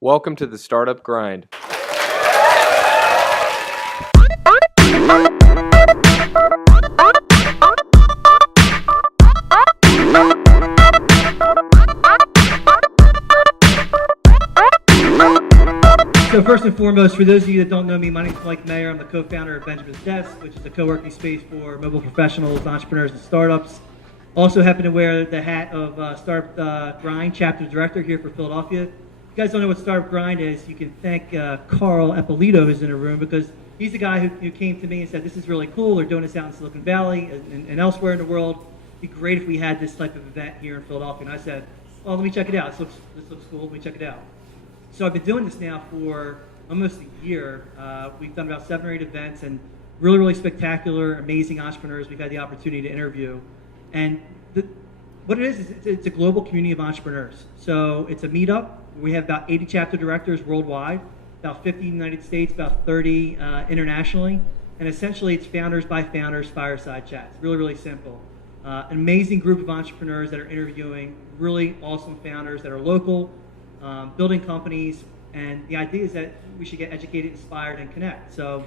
Welcome to the Startup Grind. So first and foremost, for those of you that don't know me, my name is Mike Mayer. I'm the co-founder of Benjamin's Desk, which is a co-working space for mobile professionals, entrepreneurs, and startups. Also happen to wear the hat of Startup Grind Chapter Director here for Philadelphia. If you guys don't know what Startup Grind is, you can thank Carl Eppolito, who's in the room, because he's the guy who came to me and said, this is really cool. They're doing this out in Silicon Valley and elsewhere in the world. It'd be great if we had this type of event here in Philadelphia. And I said, well, let me check it out. This looks cool. Let me check it out. So I've been doing this now for almost a year. We've done about 7 or 8 events and really spectacular, amazing entrepreneurs we've had the opportunity to interview. And what it is it's a global community of entrepreneurs. So it's a meetup. We have about 80 chapter directors worldwide, about 50 in the United States, about 30 internationally. And essentially it's founders by founders, fireside chats. Really simple. An amazing group of entrepreneurs that are interviewing really awesome founders that are local, building companies, and the idea is that we should get educated, inspired, and connect. So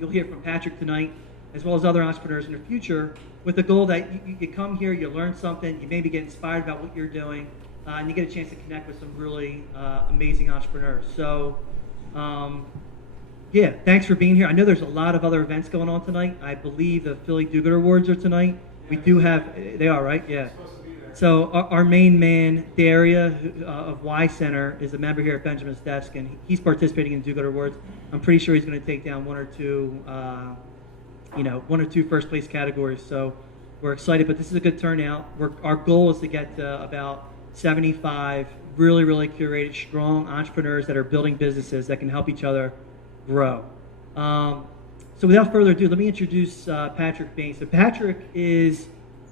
you'll hear from Patrick tonight, as well as other entrepreneurs in the future, with the goal that you come here, you learn something, you maybe get inspired about what you're doing, and you get a chance to connect with some really amazing entrepreneurs. So yeah, thanks for being here. I know there's a lot of other events going on tonight. I believe the Philly Do-Gooder Awards are tonight. We do have, they are, right? Yeah. So our main man, Daria of Y Center, is a member here at Benjamin's Desk, and he's participating in Do-Gooder Awards. I'm pretty sure he's going to take down one or two first place categories. So we're excited, but this is a good turnout. Our goal is to get to about 75 really curated, strong entrepreneurs that are building businesses that can help each other grow. So without further ado, let me introduce Patrick Baines. So Patrick is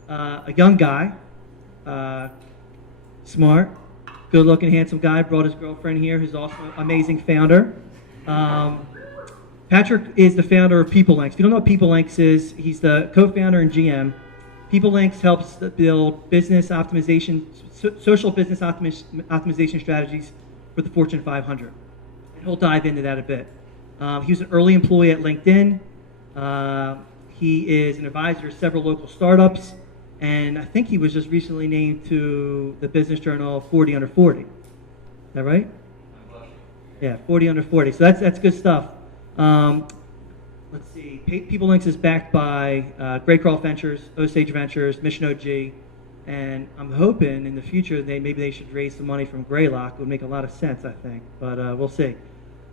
a young guy. Smart, good-looking, handsome guy. Brought his girlfriend here, who's also an amazing founder. Patrick is the founder of PeopleLinx. If you don't know what PeopleLinx is, he's the co-founder and GM. PeopleLinx helps build business optimization, social business optimization strategies for the Fortune 500. And he'll dive into that a bit. He was an early employee at LinkedIn. He is an advisor to several local startups. And I think he was just recently named to the Business Journal 40 Under 40. Is that right? Yeah, 40 Under 40. So that's good stuff. Let's see. PeopleLinx is backed by Greycroft Ventures, Osage Ventures, MissionOG, and I'm hoping in the future maybe they should raise some money from Greylock. It would make a lot of sense, I think, but we'll see.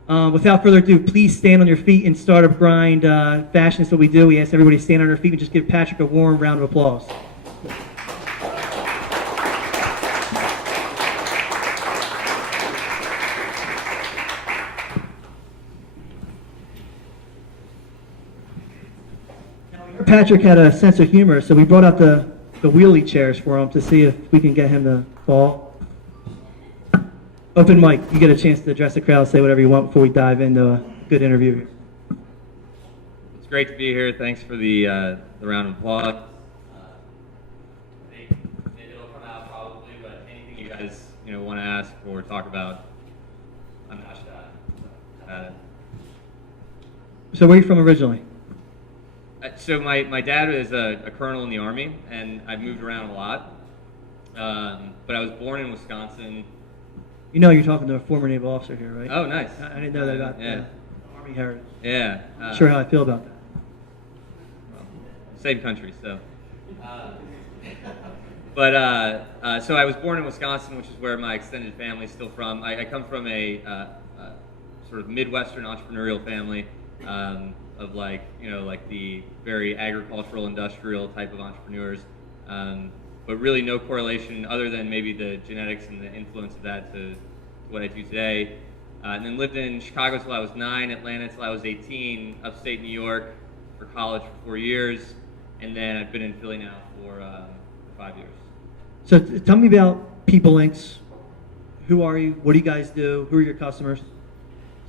Without further ado, please stand on your feet in Startup Grind fashion. That's what we do. We ask everybody to stand on their feet and just give Patrick a warm round of applause. Patrick had a sense of humor, so we brought out the wheelie chairs for him to see if we can get him to fall. Open mic, you get a chance to address the crowd, say whatever you want before we dive into a good interview. It's great to be here. Thanks for the round of applause. Maybe it'll come out probably, but anything you guys want to ask or talk about, I'm not shy. So where are you from originally? So my dad is a colonel in the Army, and I've moved around a lot. But I was born in Wisconsin. You know you're talking to a former naval officer here, right? Oh, nice. I didn't know that about Army heritage. Yeah. Not sure how I feel about that. Well, same country, so. So I was born in Wisconsin, which is where my extended family is still from. I come from a sort of Midwestern entrepreneurial family. Of like the very agricultural, industrial type of entrepreneurs, but really no correlation other than maybe the genetics and the influence of that to what I do today. And then lived in Chicago till I was 9, Atlanta till I was 18, upstate New York for college for 4 years, and then I've been in Philly now for 5 years. So tell me about PeopleLinx. Who are you? What do you guys do? Who are your customers?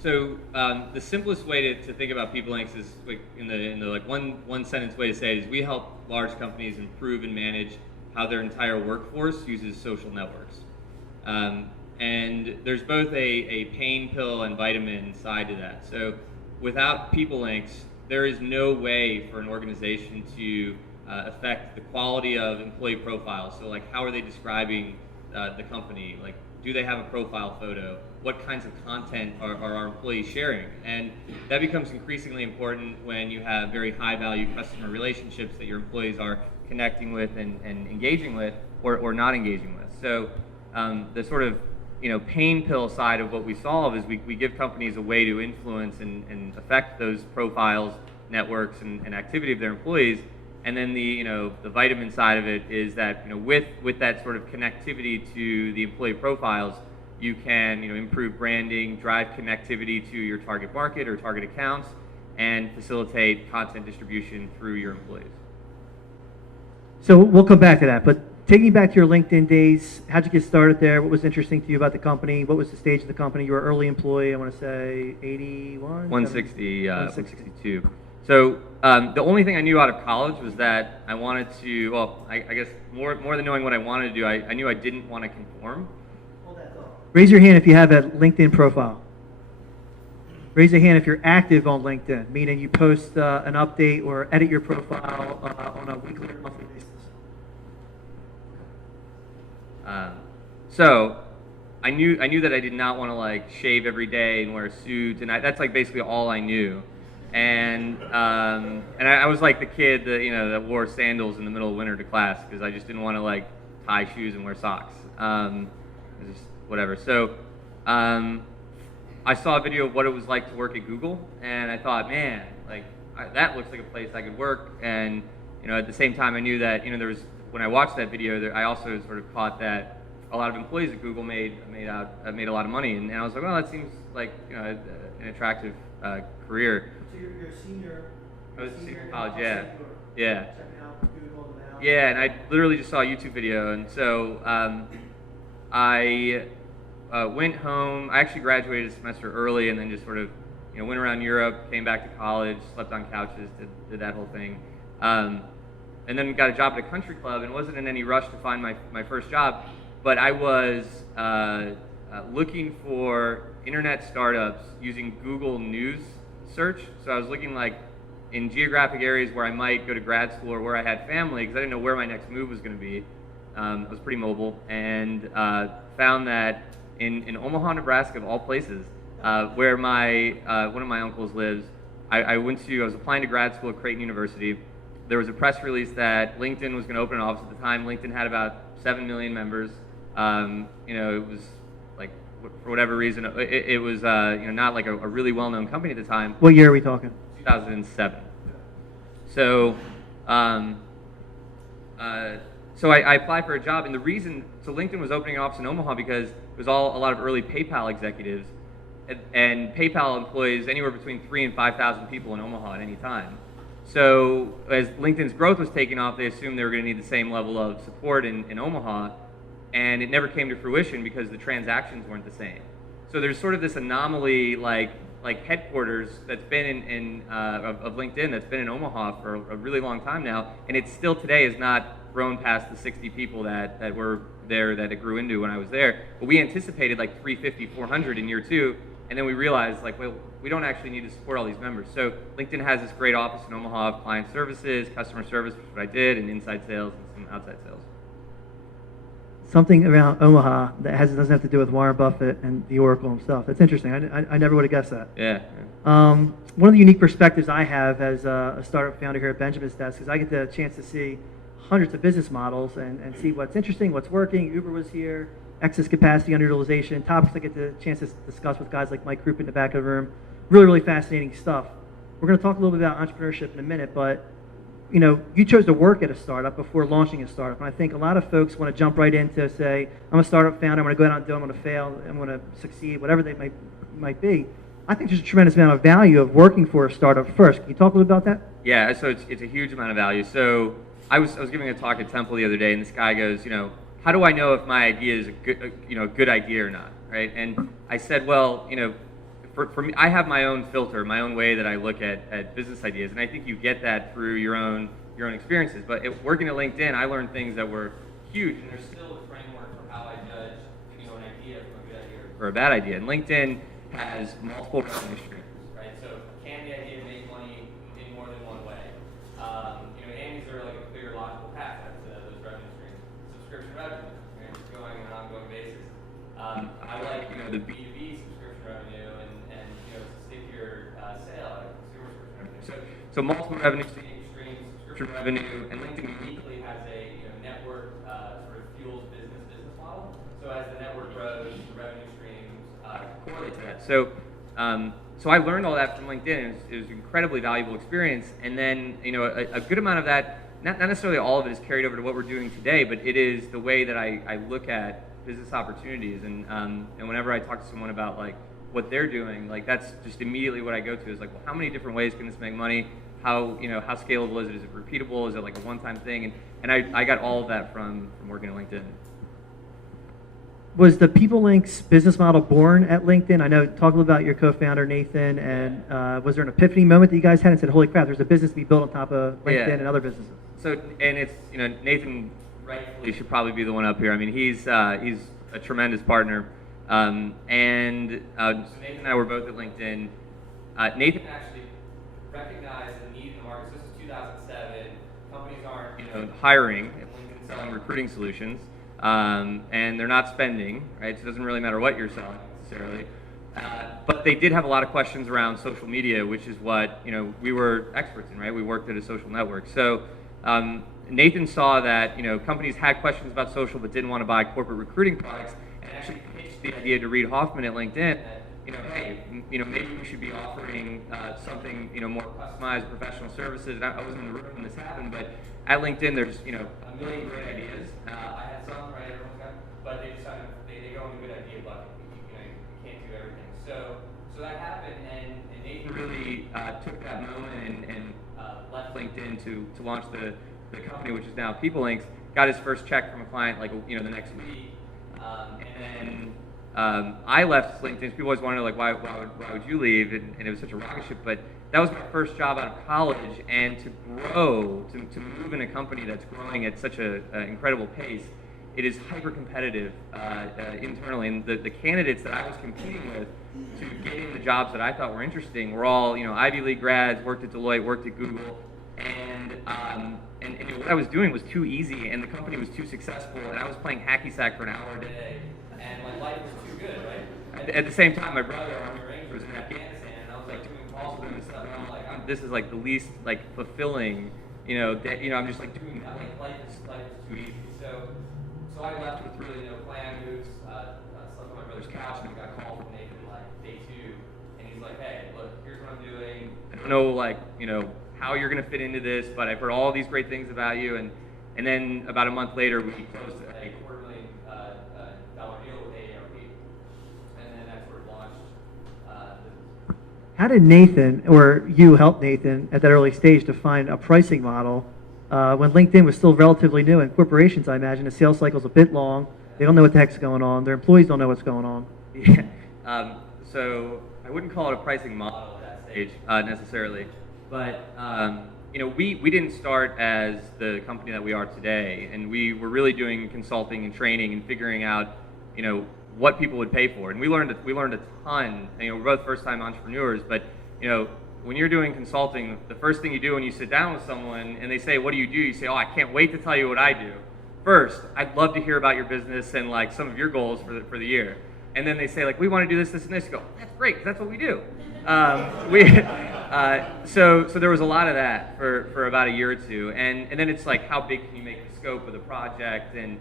So the simplest way to think about PeopleLinx is like in the one sentence way to say it is we help large companies improve and manage how their entire workforce uses social networks. And there's both a pain pill and vitamin side to that. So without PeopleLinx, there is no way for an organization to affect the quality of employee profiles. So like, how are they describing the company? Like, do they have a profile photo? What kinds of content are our employees sharing? And that becomes increasingly important when you have very high value customer relationships that your employees are connecting with and engaging with, or not engaging with. So the sort of pain pill side of what we solve is we give companies a way to influence and affect those profiles, networks, and activity of their employees. And then the vitamin side of it is that with that sort of connectivity to the employee profiles, you can improve branding, drive connectivity to your target market or target accounts, and facilitate content distribution through your employees. So we'll come back to that, but taking you back to your LinkedIn days, how'd you get started there? What was interesting to you about the company? What was the stage of the company? You were an early employee, I want to say 81? 160, 162. So the only thing I knew out of college was that I wanted to, well, I guess more than knowing what I wanted to do, I knew I didn't want to conform. Raise your hand if you have a LinkedIn profile. Raise your hand if you're active on LinkedIn, meaning you post an update or edit your profile on a weekly or monthly basis. So I knew that I did not want to like shave every day and wear a suit, and that's like basically all I knew. And I was like the kid that wore sandals in the middle of winter to class because I just didn't want to like tie shoes and wear socks. Just whatever. So I saw a video of what it was like to work at Google, and I thought, man, like that looks like a place I could work. And at the same time, I knew that there was, when I watched that video, I also sort of caught that a lot of employees at Google made a lot of money, and I was like, well, that seems like an attractive career. So you're a senior. I was a senior in college, yeah. Checking out Google now. Yeah, and I literally just saw a YouTube video, and so I went home. I actually graduated a semester early, and then just sort of went around Europe, came back to college, slept on couches, did that whole thing, and then got a job at a country club, and wasn't in any rush to find my first job, but I was looking for internet startups using Google News search. So I was looking like in geographic areas where I might go to grad school or where I had family, because I didn't know where my next move was going to be. I was pretty mobile, and found that in Omaha, Nebraska, of all places, where one of my uncles lives, I was applying to grad school at Creighton University. There was a press release that LinkedIn was going to open an office. At the time, LinkedIn had about 7 million members. It was like, for whatever reason, it was not like a really well-known company at the time. What year are we talking? 2007. So, so I applied for a job, and the reason, so LinkedIn was opening an office in Omaha because it was a lot of early PayPal executives, and PayPal employs anywhere between 3,000 and 5,000 people in Omaha at any time. So as LinkedIn's growth was taking off, they assumed they were going to need the same level of support in Omaha, and it never came to fruition because the transactions weren't the same. So there's sort of this anomaly, like headquarters that's been of LinkedIn that's been in Omaha for a really long time now, and it still today has not grown past the 60 people that were there that it grew into when I was there. But we anticipated like 350, 400 in year two, and then we realized like, well, we don't actually need to support all these members. So LinkedIn has this great office in Omaha of client services, customer service, which is what I did, and inside sales and some outside sales. Something around Omaha that doesn't have to do with Warren Buffett and the Oracle himself. That's interesting. I never would have guessed that. Yeah. One of the unique perspectives I have as a startup founder here at Benjamin's Desk is I get the chance to see hundreds of business models and see what's interesting, what's working. Uber was here, excess capacity, underutilization, topics I get the chance to discuss with guys like Mike Krupp in the back of the room. Really, really fascinating stuff. We're going to talk a little bit about entrepreneurship in a minute, but you chose to work at a startup before launching a startup. And I think a lot of folks want to jump right into say, I'm a startup founder, I'm going to go out and do it, I'm going to fail, I'm going to succeed, whatever they might be. I think there's a tremendous amount of value of working for a startup first. Can you talk a little about that? Yeah, so it's a huge amount of value. So I was giving a talk at Temple the other day, and this guy goes, how do I know if my idea is a good idea or not, right? And I said, well, for me, I have my own filter, my own way that I look at business ideas, and I think you get that through your own experiences. But working at LinkedIn, I learned things that were huge, and there's still a framework for how I judge an idea from a good or a bad idea. And LinkedIn has multiple revenue streams, right? So can the idea make money in more than one way? And these are like a clear logical path to those revenue streams. Subscription revenue, just going on an ongoing basis. I like the B2B subscription revenue and stickier sale, like consumer subscription revenue. So multiple revenue streams, subscription revenue, and LinkedIn uniquely has a network sort of fuels business model. So as the network grows, the revenue streams correlate to that. So I learned all that from LinkedIn. It was an incredibly valuable experience. And then a good amount of that, not necessarily all of it, is carried over to what we're doing today, but it is the way that I look at business opportunities. And whenever I talk to someone about like what they're doing, like that's just immediately what I go to is like, well, how many different ways can this make money? How how scalable is it? Is it repeatable? Is it like a one-time thing? And I got all of that from working at LinkedIn. Was the PeopleLinx business model born at LinkedIn? I know, talk a little about your co-founder, Nathan, and was there an epiphany moment that you guys had and said, holy crap, there's a business to be built on top of LinkedIn and other businesses? So, and it's, Nathan rightfully should probably be the one up here. I mean, he's a tremendous partner. So Nathan and I were both at LinkedIn. Nathan actually recognized the need in the market. So this is 2007. Companies aren't, hiring at LinkedIn, selling recruiting solutions. And they're not spending, right? So it doesn't really matter what you're selling necessarily. But they did have a lot of questions around social media, which is what we were experts in, right? We worked at a social network. So Nathan saw that companies had questions about social but didn't want to buy corporate recruiting products, and actually pitched the idea to Reid Hoffman at LinkedIn that hey, maybe we should be offering something more customized professional services. And I wasn't in the room when this happened, but at LinkedIn there's a million great ideas. I had some, right? Everyone's got, but they decided they go in the good idea bucket. You can't do everything. So that happened, and Nathan really took that moment and left LinkedIn to launch the company, which is now PeopleLinx. Got his first check from a client like the next week, and then I left LinkedIn. People always want to know like why would you leave? And it was such a rocket ship, but that was my first job out of college, and to grow, to move in a company that's growing at such an incredible pace, it is hyper competitive internally. And the candidates that I was competing with to getting the jobs that I thought were interesting were all Ivy League grads, worked at Deloitte, worked at Google, and what I was doing was too easy, and the company was too successful, and I was playing hacky sack for an hour a day, and my life was too good, right? At the same time, my brother, Army Ranger, was in Afghanistan, and I was like doing calls with him and stuff, and I'm like, this is like the least like fulfilling, I'm just like doing that. Like life is too easy. So I left with really no plan. Moves, slept on my brother's couch, and I got a call from Nathan like day 2, and he's like, hey, look, here's what I'm doing. I don't know how you're gonna fit into this, but I've heard all these great things about you. And then about a month later, we closed a $250,000 deal with AARP, and then that sort of launched. How did Nathan, or you help Nathan at that early stage to find a pricing model when LinkedIn was still relatively new, and corporations, I imagine, the sales cycle's a bit long. They don't know what the heck's going on. Their employees don't know what's going on. Yeah. So I wouldn't call it a pricing model at that stage necessarily, but we didn't start as the company that we are today, and we were really doing consulting and training and figuring out what people would pay for, and we learned a ton. We're both first-time entrepreneurs, but when you're doing consulting, the first thing you do when you sit down with someone and they say, what do? You say, oh, I can't wait to tell you what I do. First, I'd love to hear about your business and like some of your goals for the year. And then they say like, we want to do this, this, and this. You go, that's great, because that's what we do. So there was a lot of that for about a year or two. And then it's like, how big can you make the scope of the project? And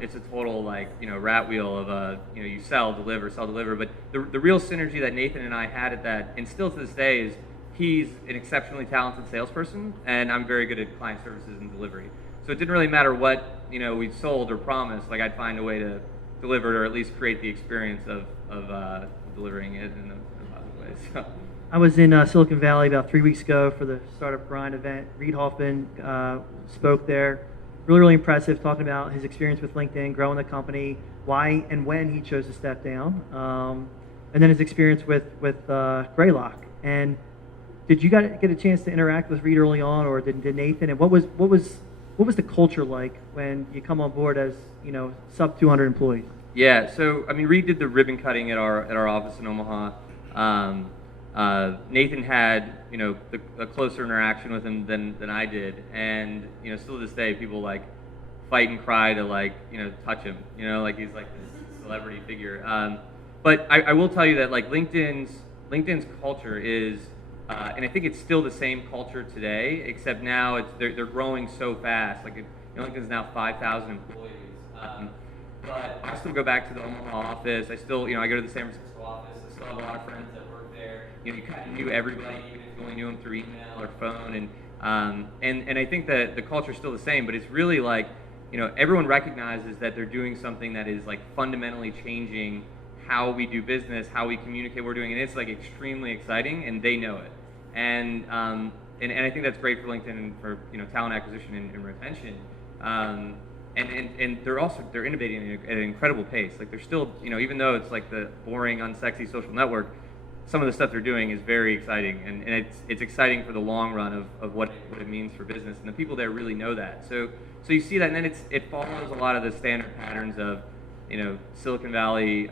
it's a total like rat wheel of you sell, deliver. But the real synergy that Nathan and I had at that, and still to this day, is he's an exceptionally talented salesperson, and I'm very good at client services and delivery. So it didn't really matter what we sold or promised. Like I'd find a way to deliver it, or at least create the experience of delivering it in a positive way. So. I was in Silicon Valley about 3 weeks ago for the Startup Grind event. Reid Hoffman spoke there. Really impressive, talking about his experience with LinkedIn, growing the company, why and when he chose to step down, and then his experience with Greylock. And did you guys get a chance to interact with Reid early on, or did Nathan? And what was the culture like when you come on board as sub 200 employees? Yeah, so I mean, Reed did the ribbon cutting at our office in Omaha. Nathan had a closer interaction with him than I did, and still to this day people like fight and cry to touch him. Like he's like this celebrity figure. But I will tell you that like LinkedIn's culture is, and I think it's still the same culture today, except now they're growing so fast. Like LinkedIn's now 5,000 employees. But I still go back to the Omaha office. I still, I go to the San Francisco office. I still have a lot of friends that work there. You kind of knew everybody, even if you only knew them through email or phone. And I think that the culture is still the same, but it's really like, everyone recognizes that they're doing something that is like fundamentally changing how we do business, how we communicate, we're doing, and it's like extremely exciting, and they know it. And I think that's great for LinkedIn and for talent acquisition and retention. And they're innovating at an incredible pace. Like they're still, even though it's like the boring, unsexy social network, some of the stuff they're doing is very exciting, and it's exciting for the long run of what it means for business. And the people there really know that. So you see that, and then it follows a lot of the standard patterns of Silicon Valley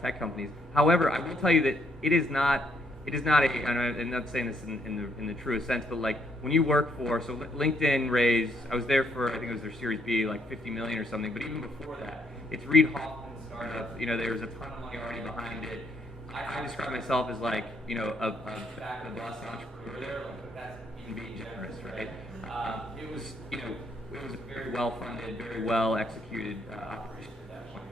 tech companies. However, I will tell you that it is not a, and I'm not saying this in the truest sense, but like when you work for, so LinkedIn raised, I was there for, I think it was their Series B, like 50 million or something, but even before that, it's Reid Hoffman's startup, there was a ton of money already behind it. I describe myself as like, a back of the bus entrepreneur there, like that's even being generous, right? It was a very well funded, very well executed operation at that point,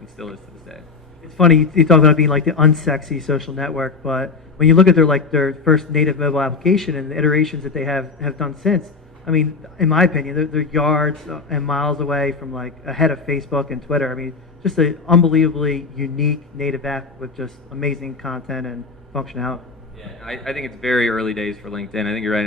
and still is to this day. It's funny, you talk about being like the unsexy social network, but when you look at their first native mobile application and the iterations that they have done since, I mean, in my opinion, they're yards and miles away from like ahead of Facebook and Twitter. I mean, just an unbelievably unique native app with just amazing content and functionality. Yeah, I think it's very early days for LinkedIn. I think you're right,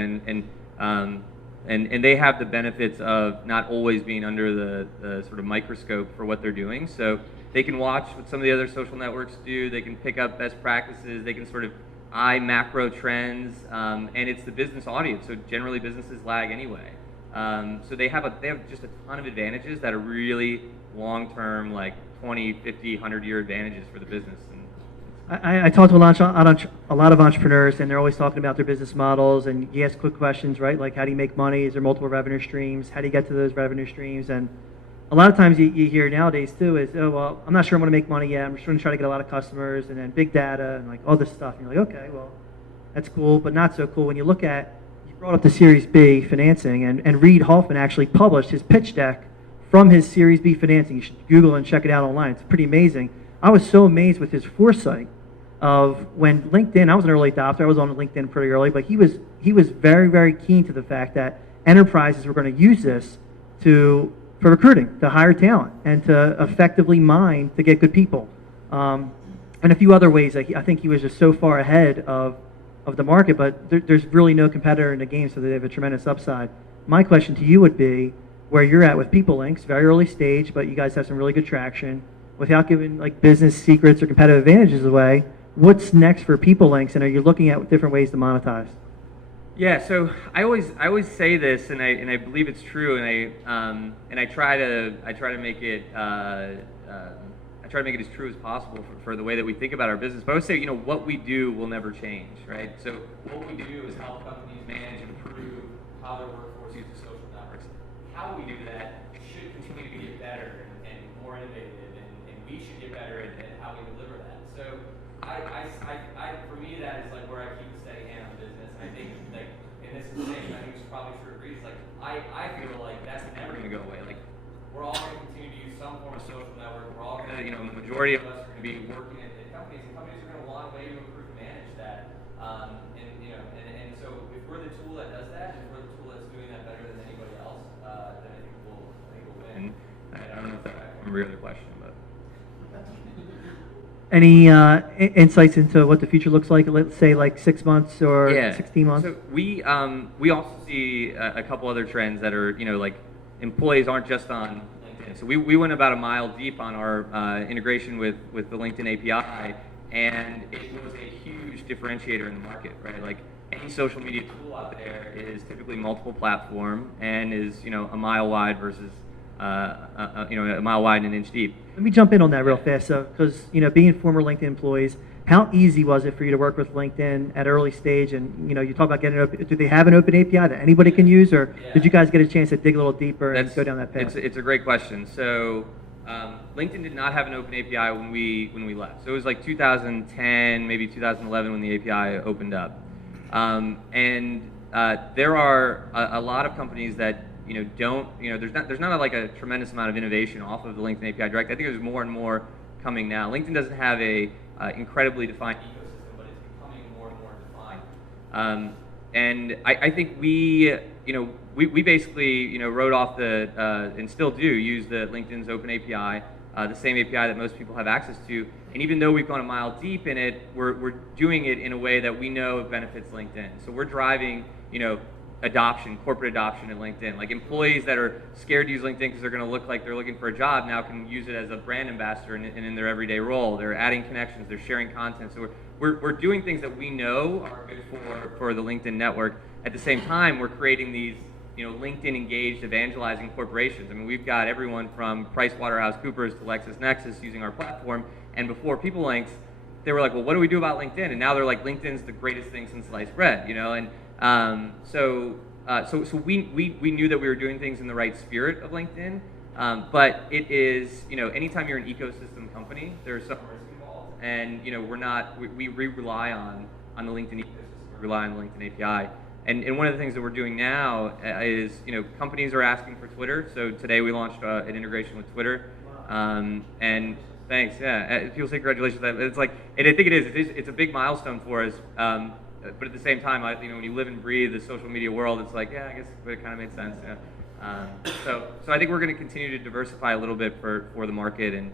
and they have the benefits of not always being under the sort of microscope for what they're doing. So they can watch what some of the other social networks do. They can pick up best practices. They can sort of eye macro trends, and it's the business audience. So generally, businesses lag anyway. So they have just a ton of advantages that are really long-term, like 20, 50, 100-year advantages for the business. I talk to a lot of entrepreneurs, and they're always talking about their business models, and you ask quick questions, right? Like, how do you make money? Is there multiple revenue streams? How do you get to those revenue streams? And a lot of times you hear nowadays, too, is, oh, well, I'm not sure I'm going to make money yet. I'm just going to try to get a lot of customers, and then big data, and like all this stuff. And you're like, okay, well, that's cool, but not so cool. When you look at, you brought up the Series B financing, and Reid Hoffman actually published his pitch deck from his Series B financing. You should Google and check it out online. It's pretty amazing. I was so amazed with his foresight of when LinkedIn, I was an early adopter, I was on LinkedIn pretty early, but he was very, very keen to the fact that enterprises were going to use this for recruiting, to hire talent, and to effectively mine to get good people. And a few other ways. I think he was just so far ahead of the market, but there's really no competitor in the game, so they have a tremendous upside. My question to you would be, where you're at with PeopleLinx, very early stage, but you guys have some really good traction. Without giving like business secrets or competitive advantages away, what's next for PeopleLinx, and are you looking at different ways to monetize? Yeah, so I always say this, and I believe it's true, and I try to make it as true as possible for the way that we think about our business. But I would say, what we do will never change, right? So what we do is help companies manage and improve how their workforce uses social networks. How we do that should continue to get better and more innovative, and we should get better at how we deliver that. So for me, that is like where I keep a steady hand on business. And I think, like, and this is the same, I think it's probably true of Reed. Like, I feel like that's never going to go away. Like, we're all going to continue to use some form of social network. We're all going to, the majority of us are going to be working at companies, and companies are going to want a way to improve and manage that. And so if we're the tool that does that, and if we're the tool that's doing that better than anybody else, then I think we'll win. I don't know if I remember your other question, but. Any insights into what the future looks like? Let's say like 6 months or 16 months. So we also see a couple other trends that are like employees aren't just on LinkedIn. So we went about a mile deep on our integration with the LinkedIn API, and it was a huge differentiator in the market, right? Like any social media tool out there is typically multiple platform and is a mile wide versus a mile wide and an inch deep. Let me jump in on that real fast. So, because being former LinkedIn employees, how easy was it for you to work with LinkedIn at early stage? And you talk about getting open. Do they have an open API that anybody can use, or did you guys get a chance to dig a little deeper and go down that path? It's a great question. So LinkedIn did not have an open API when we left. So it was like 2010, maybe 2011 when the API opened up. There are a lot of companies that don't, there's not like a tremendous amount of innovation off of the LinkedIn API direct. I think there's more and more coming now. LinkedIn doesn't have a incredibly defined ecosystem, but it's becoming more and more defined. And I think we basically wrote off and still do use the LinkedIn's open API, the same API that most people have access to. And even though we've gone a mile deep in it, we're doing it in a way that we know benefits LinkedIn. So we're driving corporate adoption in LinkedIn. Like employees that are scared to use LinkedIn because they're going to look like they're looking for a job now can use it as a brand ambassador and in their everyday role. They're adding connections, they're sharing content. So we're doing things that we know are good for the LinkedIn network. At the same time, we're creating these LinkedIn engaged evangelizing corporations. I mean, we've got everyone from PricewaterhouseCoopers to LexisNexis using our platform. And before PeopleLinx, they were like, well, what do we do about LinkedIn? And now they're like, LinkedIn's the greatest thing since sliced bread, So we knew that we were doing things in the right spirit of LinkedIn, but it is, anytime you're an ecosystem company, there's some risk involved, and we rely on the LinkedIn ecosystem, we rely on the LinkedIn API, and one of the things that we're doing now is, companies are asking for Twitter. So today we launched an integration with Twitter, and thanks, yeah. People say congratulations. It's like, and I think it is. It's a big milestone for us. But at the same time, when you live and breathe the social media world, it's like, yeah, I guess it kind of made sense. Yeah. So I think we're going to continue to diversify a little bit for the market, and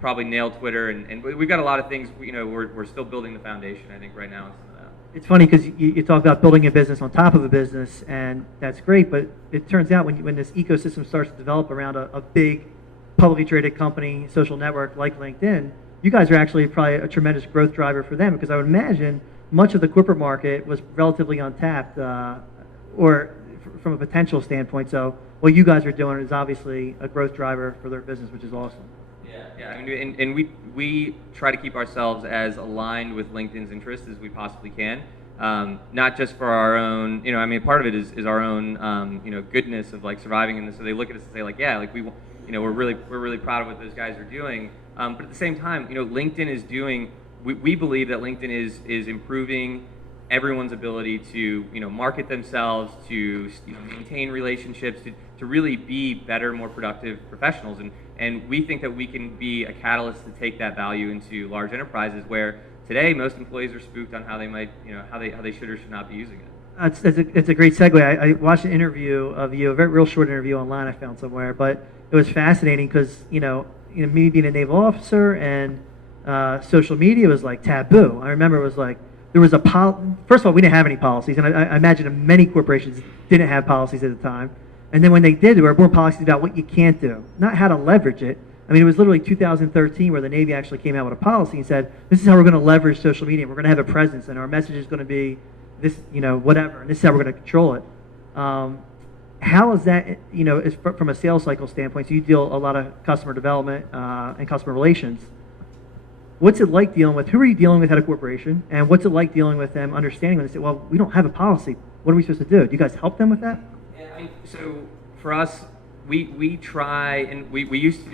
probably nail Twitter, and we've got a lot of things. We're still building the foundation, I think, right now. It's funny because you talk about building a business on top of a business, and that's great. But it turns out when this ecosystem starts to develop around a big publicly traded company, social network like LinkedIn, you guys are actually probably a tremendous growth driver for them, because I would imagine much of the corporate market was relatively untapped, or from a potential standpoint. So what you guys are doing is obviously a growth driver for their business, which is awesome. Yeah. I mean, and we try to keep ourselves as aligned with LinkedIn's interests as we possibly can. Not just for our own, part of it is our own, goodness of like surviving in this. So they look at us and say like, yeah, like we're really proud of what those guys are doing. But at the same time, LinkedIn is doing. We believe that LinkedIn is improving everyone's ability to market themselves, to maintain relationships, to really be better, more productive professionals, and we think that we can be a catalyst to take that value into large enterprises where today most employees are spooked on how they might how they should or should not be using it. It's a great segue. I watched an interview of you, a real short interview online I found somewhere, but it was fascinating because me being a naval officer and social media was like taboo. I remember it was like there was first of all, we didn't have any policies, and I imagine many corporations didn't have policies at the time. And then when they did, there were more policies about what you can't do, not how to leverage it. I mean, it was literally 2013 where the Navy actually came out with a policy and said, this is how we're going to leverage social media. We're going to have a presence, and our message is going to be this, whatever, and this is how we're going to control it. How is that, from a sales cycle standpoint? So you deal a lot of customer development and customer relations. What's it like dealing with, who are you dealing with at a corporation, and what's it like dealing with them understanding when they say, well, we don't have a policy. What are we supposed to do? Do you guys help them with that? So for us, we try, and we used to,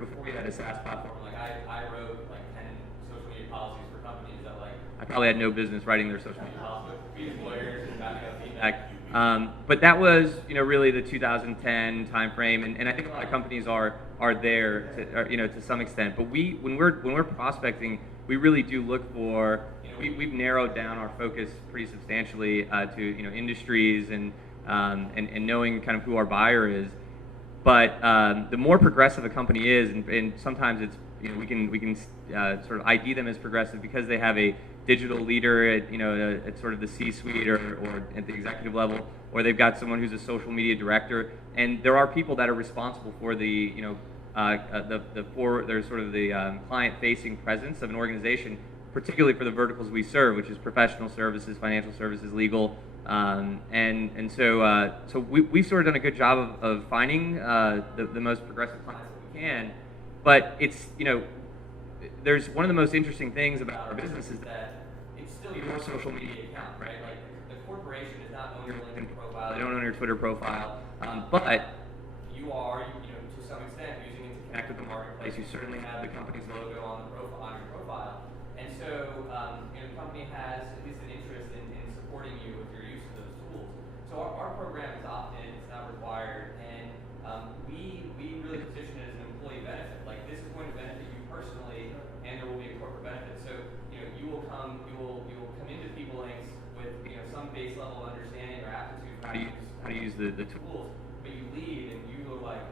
before we had a SaaS platform, like I wrote like 10 social media policies for companies that like I probably had no business writing their social media policies, with lawyers and backing up feedback. But that was really the 2010 timeframe, and I think a lot of companies are there to some extent. But when we're prospecting, we really do look for we've narrowed down our focus pretty substantially to industries and knowing kind of who our buyer is. But the more progressive a company is, and sometimes it's we can sort of ID them as progressive because they have a digital leader at sort of the C-suite or at the executive level, or they've got someone who's a social media director, and there are people that are responsible for there's sort of the client-facing presence of an organization. particularly for the verticals we serve, which is professional services, financial services, legal, so we've sort of done a good job of finding the most progressive clients that we can. But it's, there's one of the most interesting things about our business is that it's still your social media account, right? Like the corporation does not own your LinkedIn profile, they don't own your Twitter profile, but you are, to some extent, using it to connect with the marketplace. You certainly have the company's logo on the profile, on your profile, and so the company has at least an interest in supporting you with your use of those tools. So our program is opt-in; it's not required, and we really position it as an employee benefit. Like this is going to benefit you personally, and there will be a corporate benefit. So you will come into PeopleLinx with some base level of understanding or aptitude for how to use the tools, but you leave and you are like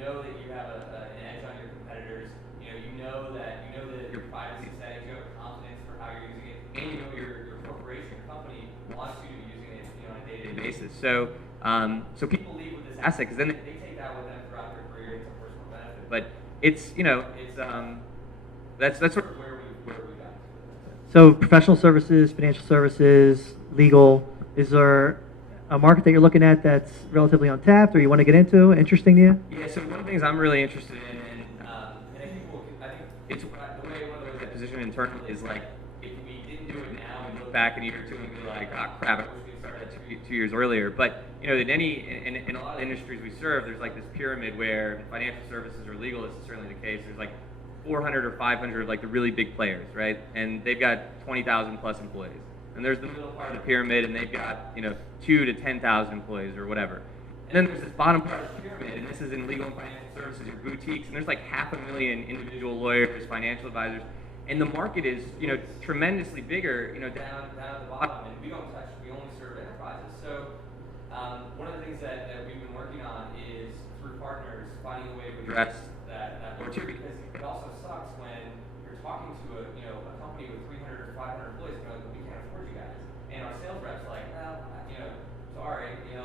that you have an edge on your competitors. You know that your privacy settings, you have confidence for how you're using it, and your corporation, your company wants you to be using it on a day-to-day basis. So people leave with this asset because then they take that with them throughout their career. It's a personal benefit, but it's that's sort of where we got. So professional services, financial services, legal. Is there a market that you're looking at that's relatively untapped, or you want to get into? Interesting to you? Yeah. So one of the things I'm really interested in, and I think it's the way one of those positioned internally is like if we didn't do it now and look back in a year or two and be like, ah, crap, I wish we started two years earlier. But in a lot of industries we serve, there's like this pyramid where in financial services or legal, this is certainly the case. There's like 400 or 500 of like the really big players, right? And they've got 20,000 plus employees. And there's the middle part of the pyramid, and they've got 2 to 10,000 employees or whatever. And then there's this bottom part of the pyramid, and this is in legal and financial services, your boutiques, and there's like 500,000 individual lawyers, financial advisors, and the market is tremendously bigger down at the bottom, and we only serve enterprises. So one of the things that we've been working on is through partners finding a way to address that more too, because it also sucks when you're talking to a company with 300 or 500 employees, and they're like, well, we can't afford you guys, and our sales reps are like, well, sorry, like, we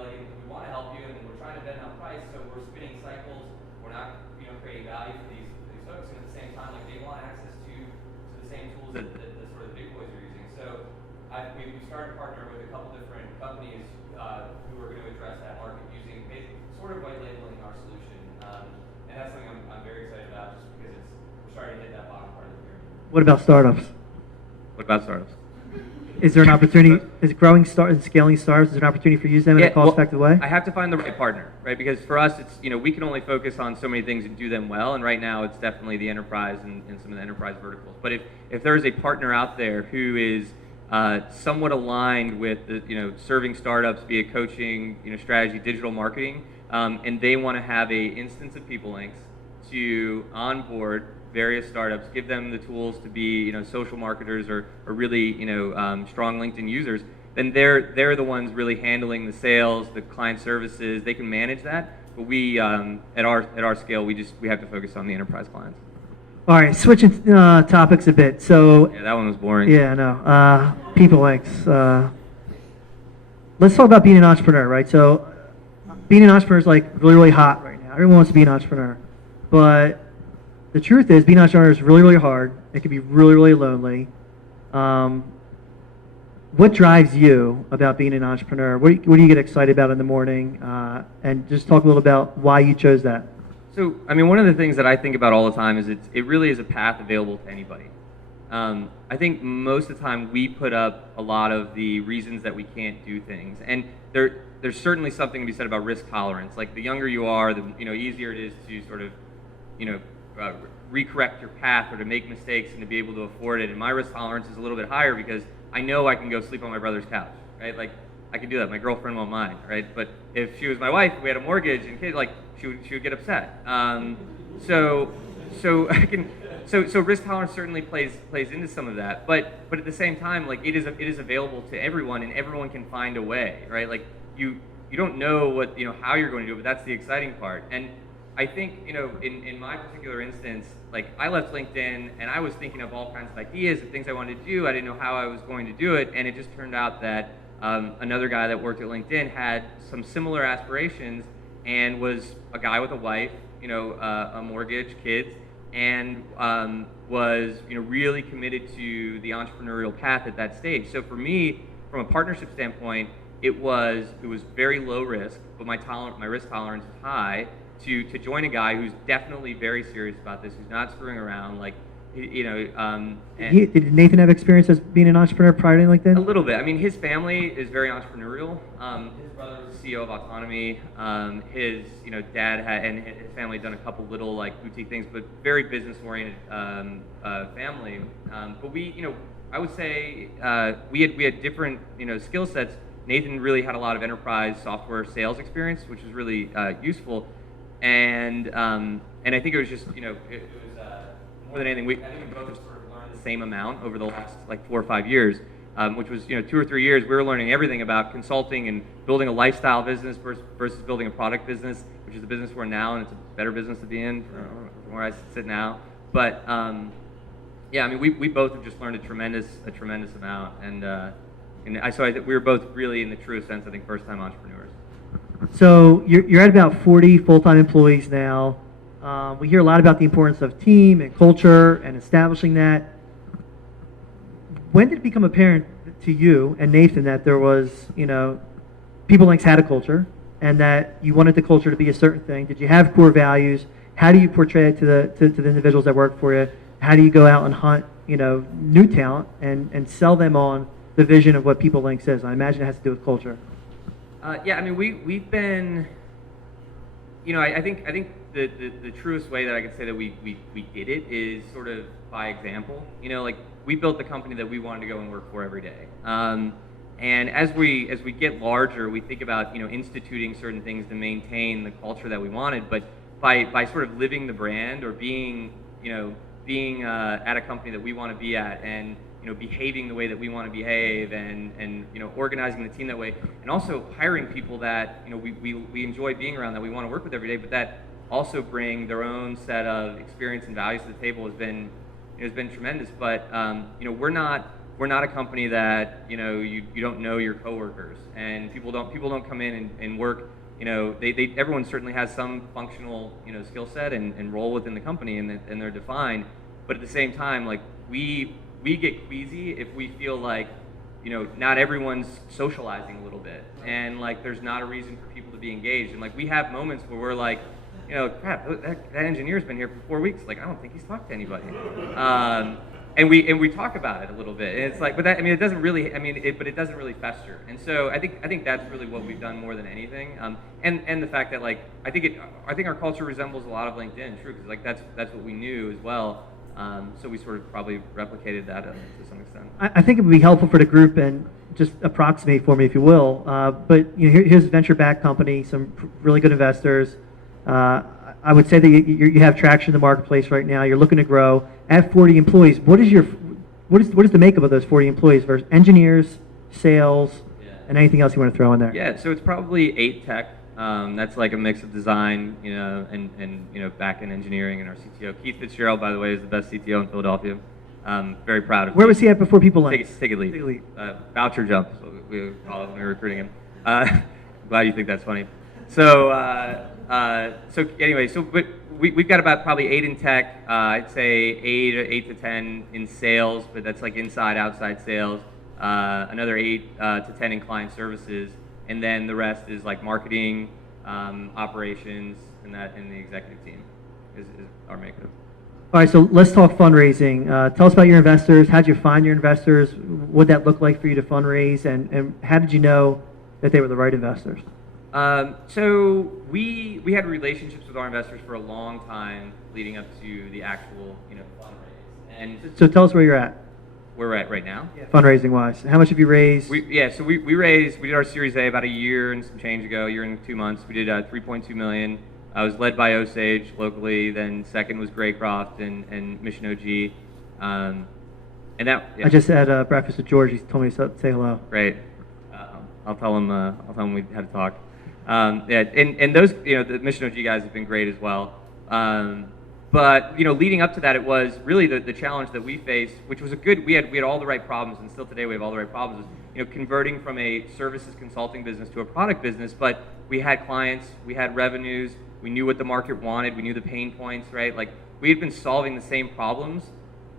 want to help you, and we're trying to bend on price, so we're spinning cycles, we're not creating value for these folks, and at the same time, like, they want access to the same tools that the sort of big boys are using. So we started to partner with a couple different companies who are going to address that market using basically sort of white labeling our solution, and that's something I'm very excited about, just because we're starting to hit that bottom part of the pyramid. What about startups? What about startups? Is there an opportunity? Is scaling startups? Is there an opportunity for using them in a cost-effective way? I have to find the right partner, right? Because for us, it's we can only focus on so many things and do them well. And right now, it's definitely the enterprise and some of the enterprise verticals. But if there is a partner out there who is somewhat aligned with the serving startups via coaching, strategy, digital marketing, and they want to have a instance of PeopleLinx to onboard various startups, give them the tools to be social marketers or really strong LinkedIn users, then they're the ones really handling the sales, the client services. They can manage that, but we at our scale we have to focus on the enterprise clients. All right, switching topics a bit. So yeah, that one was boring. Yeah, I know. PeopleLinx. Let's talk about being an entrepreneur, right? So being an entrepreneur is like really, really hot right now. Everyone wants to be an entrepreneur, but the truth is, being an entrepreneur is really, really hard. It can be really, really lonely. What drives you about being an entrepreneur? What do you get excited about in the morning? And just talk a little about why you chose that. So, one of the things that I think about all the time is it really is a path available to anybody. I think most of the time we put up a lot of the reasons that we can't do things, and there's certainly something to be said about risk tolerance. Like the younger you are, the easier it is to sort of recorrect your path or to make mistakes and to be able to afford it. And my risk tolerance is a little bit higher because I know I can go sleep on my brother's couch, right? Like I can do that. My girlfriend won't mind, right? But if she was my wife, we had a mortgage and kids, like she would get upset. So risk tolerance certainly plays into some of that. But at the same time, like it is available to everyone, and everyone can find a way, right? Like you don't know what how you're going to do it, but that's the exciting part. And I think, in my particular instance, like I left LinkedIn and I was thinking of all kinds of ideas and things I wanted to do. I didn't know how I was going to do it, and it just turned out that another guy that worked at LinkedIn had some similar aspirations and was a guy with a wife, a mortgage, kids, and was really committed to the entrepreneurial path at that stage. So for me, from a partnership standpoint, it was very low risk, but my risk tolerance is high to join a guy who's definitely very serious about this, who's not screwing around, like. Did Nathan have experience as being an entrepreneur prior to LinkedIn? A little bit. I mean, his family is very entrepreneurial. His brother was CEO of Autonomy. His dad and his family had done a couple little like boutique things, but very business oriented family. But I would say we had different skill sets. Nathan really had a lot of enterprise software sales experience, which was really useful, and I think it was just it was. More than anything, I think we both sort of learned the same amount over the last like 4 or 5 years, which was 2 or 3 years. We were learning everything about consulting and building a lifestyle business versus building a product business, which is the business we're in now, and it's a better business to be in from where I sit now. But yeah, I mean, we both have just learned a tremendous amount, and so I think we were both really, in the truest sense, I think, first-time entrepreneurs. So you're at about 40 full-time employees now. We hear a lot about the importance of team and culture and establishing that. When did it become apparent to you and Nathan that there was, PeopleLinx had a culture and that you wanted the culture to be a certain thing? Did you have core values? How do you portray it to the individuals that work for you? How do you go out and hunt, new talent and sell them on the vision of what PeopleLinx is? I imagine it has to do with culture. Yeah, I mean, we've been, I think the truest way that I can say that we did it is sort of by example. Like we built the company that we wanted to go and work for every day. And as we get larger, we think about instituting certain things to maintain the culture that we wanted. But by sort of living the brand or being at a company that we want to be at, and behaving the way that we want to behave, and organizing the team that way, and also hiring people that we enjoy being around, that we want to work with every day, but that also bring their own set of experience and values to the table has been tremendous. But we're not a company that you don't know your coworkers, and people don't come in and work. Everyone certainly has some functional skill set and role within the company, and they're defined. But at the same time, like we get queasy if we feel like not everyone's socializing a little bit, and like there's not a reason for people to be engaged. And like we have moments where we're like, crap, that engineer's been here for 4 weeks. Like I don't think he's talked to anybody. And we talk about it a little bit, and it's like, but it doesn't really. But it doesn't really fester. And so I think that's really what we've done more than anything. And the fact that like I think our culture resembles a lot of LinkedIn, true, because like that's what we knew as well. So we sort of probably replicated that to some extent. I think it would be helpful for the group, and just approximate for me if you will. But here's a venture-backed company, some really good investors. I would say that you have traction in the marketplace right now. You're looking to grow. At 40 employees, what is the makeup of those 40 employees versus engineers, sales, and anything else you want to throw in there? Yeah, so it's probably 8 tech. That's like a mix of design, and back-end engineering, and our CTO. Keith Fitzgerald, by the way, is the best CTO in Philadelphia. Very proud of him. Where was he at before PeopleLinx? Take a leap. Voucher jump is what we call it when we were recruiting him. Glad you think that's funny. So anyway, but we've got about probably 8 in tech. I'd say 8 to 10 in sales, but that's like inside, outside sales. Another 8 to 10 in client services. And then the rest is like marketing, operations, and the executive team is our makeup. All right, so let's talk fundraising. Tell us about your investors. How did you find your investors? What did that look like for you to fundraise? And how did you know that they were the right investors? So we had relationships with our investors for a long time leading up to the actual fundraise. And so tell us where you're at. Where we're at right now? Yeah, fundraising wise. How much have you raised? We did our Series A about a year and some change ago, a year and 2 months. We did 3.2 million. I was led by Osage locally, then second was Greycroft and MissionOG. And that, yeah. I just had breakfast with George. He told me to say hello. Great. I'll tell him we had to talk. And those, the MissionOG guys have been great as well. But leading up to that, it was really the challenge that we faced, which was we had all the right problems, and still today we have all the right problems. Converting from a services consulting business to a product business, but we had clients, we had revenues, we knew what the market wanted, we knew the pain points, right? Like we had been solving the same problems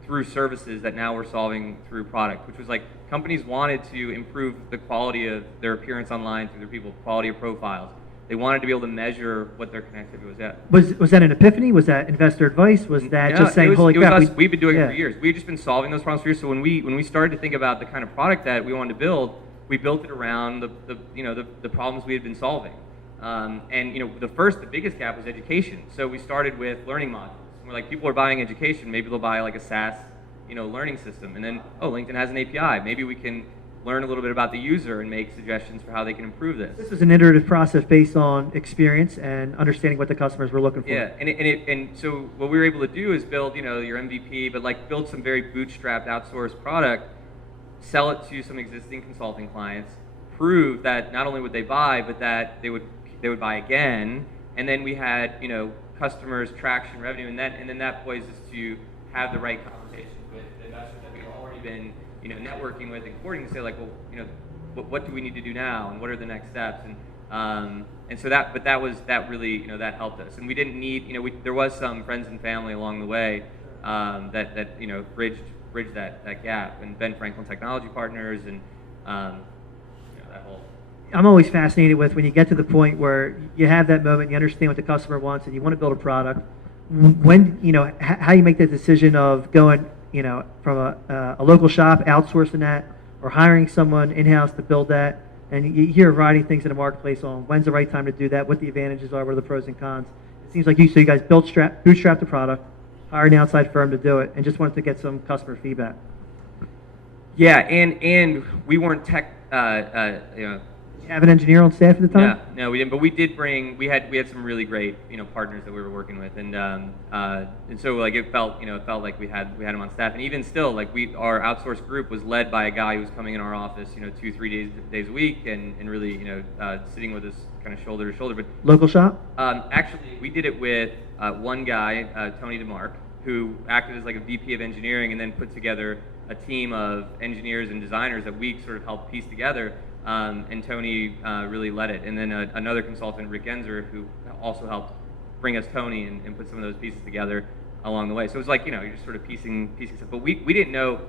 through services that now we're solving through product, which was like companies wanted to improve the quality of their appearance online through their people, quality of profiles. They wanted to be able to measure what their connectivity was at. Was that an epiphany? Was that investor advice? Was that just saying, holy crap? We've been doing it for years. We've just been solving those problems for years. So when we started to think about the kind of product that we wanted to build, we built it around the problems we had been solving. And the biggest gap was education. So we started with learning modules. We're like, people are buying education. Maybe they'll buy like a SaaS, learning system. And then, LinkedIn has an API. Maybe we can learn a little bit about the user and make suggestions for how they can improve this. This was an iterative process based on experience and understanding what the customers were looking for. Yeah, and so what we were able to do is build, your MVP, but like build some very bootstrapped, outsourced product, sell it to some existing consulting clients, prove that not only would they buy, but that they would buy again, and then we had, customers, traction, revenue, and then that poised us to have the right conversations with investors that we've already been networking with and courting to say like, well, what do we need to do now, and what are the next steps, and so that really that helped us, and we didn't need there was some friends and family along the way that bridged that gap, and Ben Franklin Technology Partners, and that whole. I'm always fascinated with when you get to the point where you have that moment, you understand what the customer wants, and you want to build a product. When how you make that decision of going from a local shop, outsourcing that, or hiring someone in-house to build that, and you hear a variety of things in the marketplace on when's the right time to do that, what the advantages are, what are the pros and cons. It seems like you guys bootstrapped the product, hired an outside firm to do it, and just wanted to get some customer feedback. Yeah, and we weren't tech, Did you have an engineer on staff at the time? No, we didn't. But we did bring. We had some really great partners that we were working with, and so like it felt like we had them on staff, and even still like our outsourced group was led by a guy who was coming in our office 2-3 days a week, and really sitting with us kind of shoulder to shoulder. But local shop? Actually, we did it with one guy, Tony DeMarc, who acted as like a VP of engineering, and then put together a team of engineers and designers that we sort of helped piece together. And Tony really led it. And then another consultant, Rick Genzer, who also helped bring us Tony and put some of those pieces together along the way. So it was like, you're just sort of piecing stuff. But we didn't know.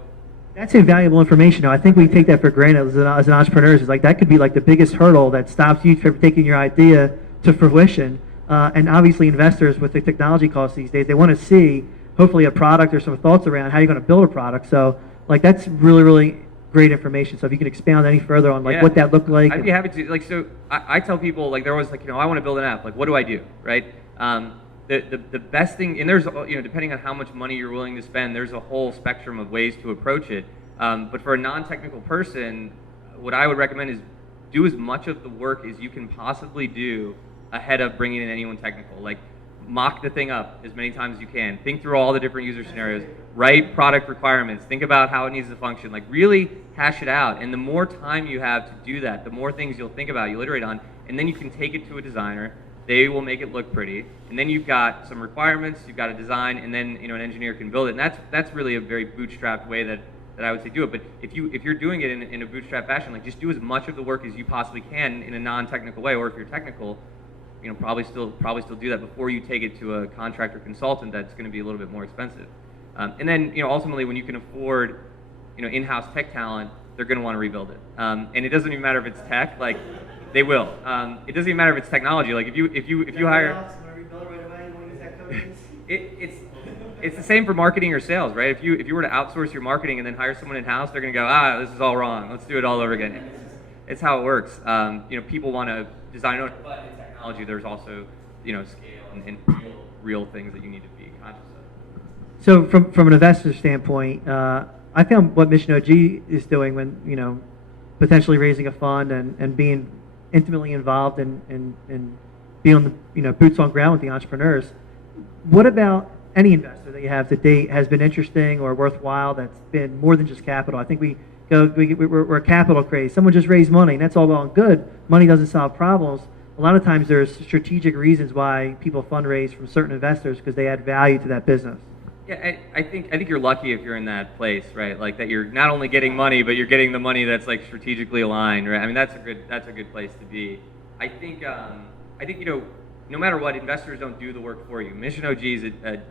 That's invaluable information. I think we take that for granted as an entrepreneur. It's like that could be like the biggest hurdle that stops you from taking your idea to fruition. And obviously investors with the technology costs these days, they want to see hopefully a product or some thoughts around how you're going to build a product. So like that's really, really great information. So if you can expound any further on what that looked like. I'd be happy to. Like, so I tell people, like, they're always like, I want to build an app. Like, what do I do, right? The best thing, and there's, depending on how much money you're willing to spend, there's a whole spectrum of ways to approach it. But for a non-technical person, what I would recommend is do as much of the work as you can possibly do ahead of bringing in anyone technical. Like, mock the thing up as many times as you can. Think through all the different user scenarios. Write product requirements. Think about how it needs to function. Like, really hash it out. And the more time you have to do that, the more things you'll think about, you'll iterate on, and then you can take it to a designer. They will make it look pretty. And then you've got some requirements, you've got a design, and then an engineer can build it. And that's really a very bootstrapped way that I would say do it. But if you're doing it in a bootstrap fashion, like, just do as much of the work as you possibly can in a non-technical way, or if you're technical, probably still do that before you take it to a contractor consultant that's going to be a little bit more expensive. And then ultimately, when you can afford in-house tech talent, they're going to want to rebuild it. And it doesn't even matter if it's tech, like they will. It doesn't even matter if it's technology. Like if you hire, it's the same for marketing or sales, right? If you were to outsource your marketing and then hire someone in-house, they're going to go, this is all wrong. Let's do it all over again. It's how it works. People want to design it, but in technology, there's also scale and real things that you need to be conscious of. So from an investor standpoint, I found what MissionOG is doing when potentially raising a fund and being intimately involved and being on the boots on ground with the entrepreneurs. What about any investor that you have to date has been interesting or worthwhile that's been more than just capital? I think we're a capital craze. Someone just raised money, and that's all well and good. Money doesn't solve problems. A lot of times there's strategic reasons why people fundraise from certain investors because they add value to that business. Yeah, I think you're lucky if you're in that place, right? Like that you're not only getting money, but you're getting the money that's like strategically aligned, right? I mean, that's a good place to be. I think no matter what, investors don't do the work for you. MissionOG is a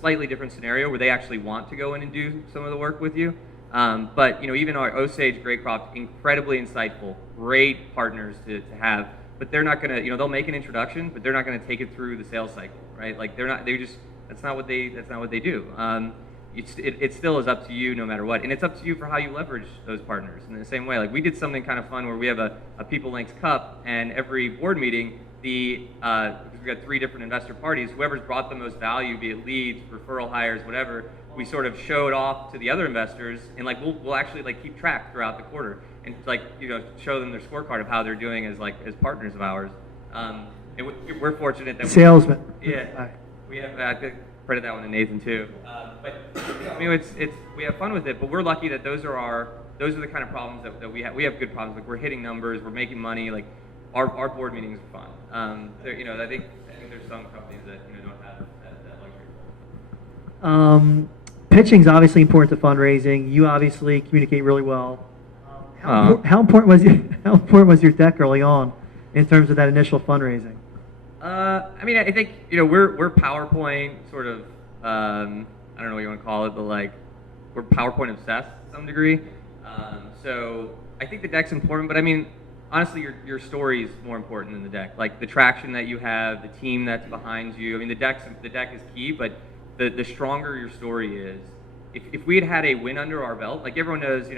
slightly different scenario where they actually want to go in and do some of the work with you. But even our Osage, Greycroft, incredibly insightful, great partners to have. But they're not gonna, they'll make an introduction, but they're not gonna take it through the sales cycle, right? Like that's not what they do. It still is up to you no matter what, and it's up to you for how you leverage those partners. In the same way, like we did something kind of fun where we have a PeopleLinx Cup, and every board meeting, we've got 3 different investor parties. Whoever's brought the most value, be it leads, referral hires, whatever, we sort of showed off to the other investors, and like we'll actually like keep track throughout the quarter and like show them their scorecard of how they're doing as partners of ours. And we're fortunate that salesman. We have. I could credit that one to Nathan too. But we have fun with it. But we're lucky that those are the kind of problems that we have. We have good problems. Like we're hitting numbers, we're making money. Like our board meetings are fun. I think there's some companies that don't have that luxury. Pitching's obviously important to fundraising. You obviously communicate really well. How important was your deck early on in terms of that initial fundraising? I think we're PowerPoint sort of. I don't know what you want to call it, but like we're PowerPoint obsessed to some degree. So I think the deck's important, but I mean honestly, your story is more important than the deck. Like the traction that you have, the team that's behind you. I mean the deck is key, but the stronger your story is. If we had a win under our belt, like everyone knows,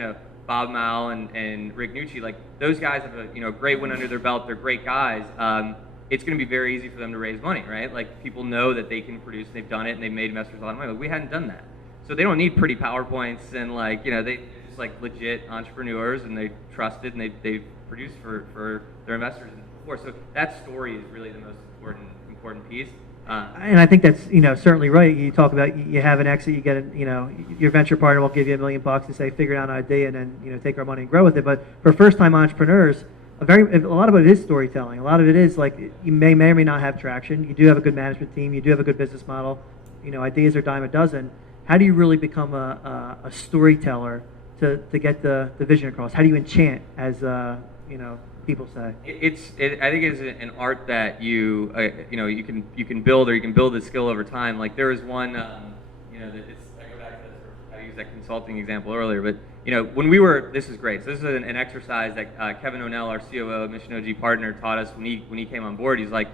Bob Mal and Rick Nucci, like those guys have a great win under their belt. They're great guys. It's going to be very easy for them to raise money, right? Like people know that they can produce, and they've done it, and they've made investors a lot of money. Like we hadn't done that, so they don't need pretty PowerPoints and they're just like legit entrepreneurs, and they trusted, and they produced for their investors before. So that story is really the most important piece. And I think that's certainly right. You talk about you have an exit, you get your venture partner will give you $1 million and say figure out an idea and then take our money and grow with it. But for first-time entrepreneurs, a lot of it is storytelling. A lot of it is like you may or may not have traction. You do have a good management team. You do have a good business model. Ideas are dime a dozen. How do you really become a storyteller to get the vision across? How do you enchant, as people say? I think it's an art that you can build, or you can build the skill over time. Like there was one, I go back to I used that consulting example earlier, but when this is great. So this is an exercise that Kevin O'Neill, our COO, MissionOG partner, taught us when he came on board. He's like,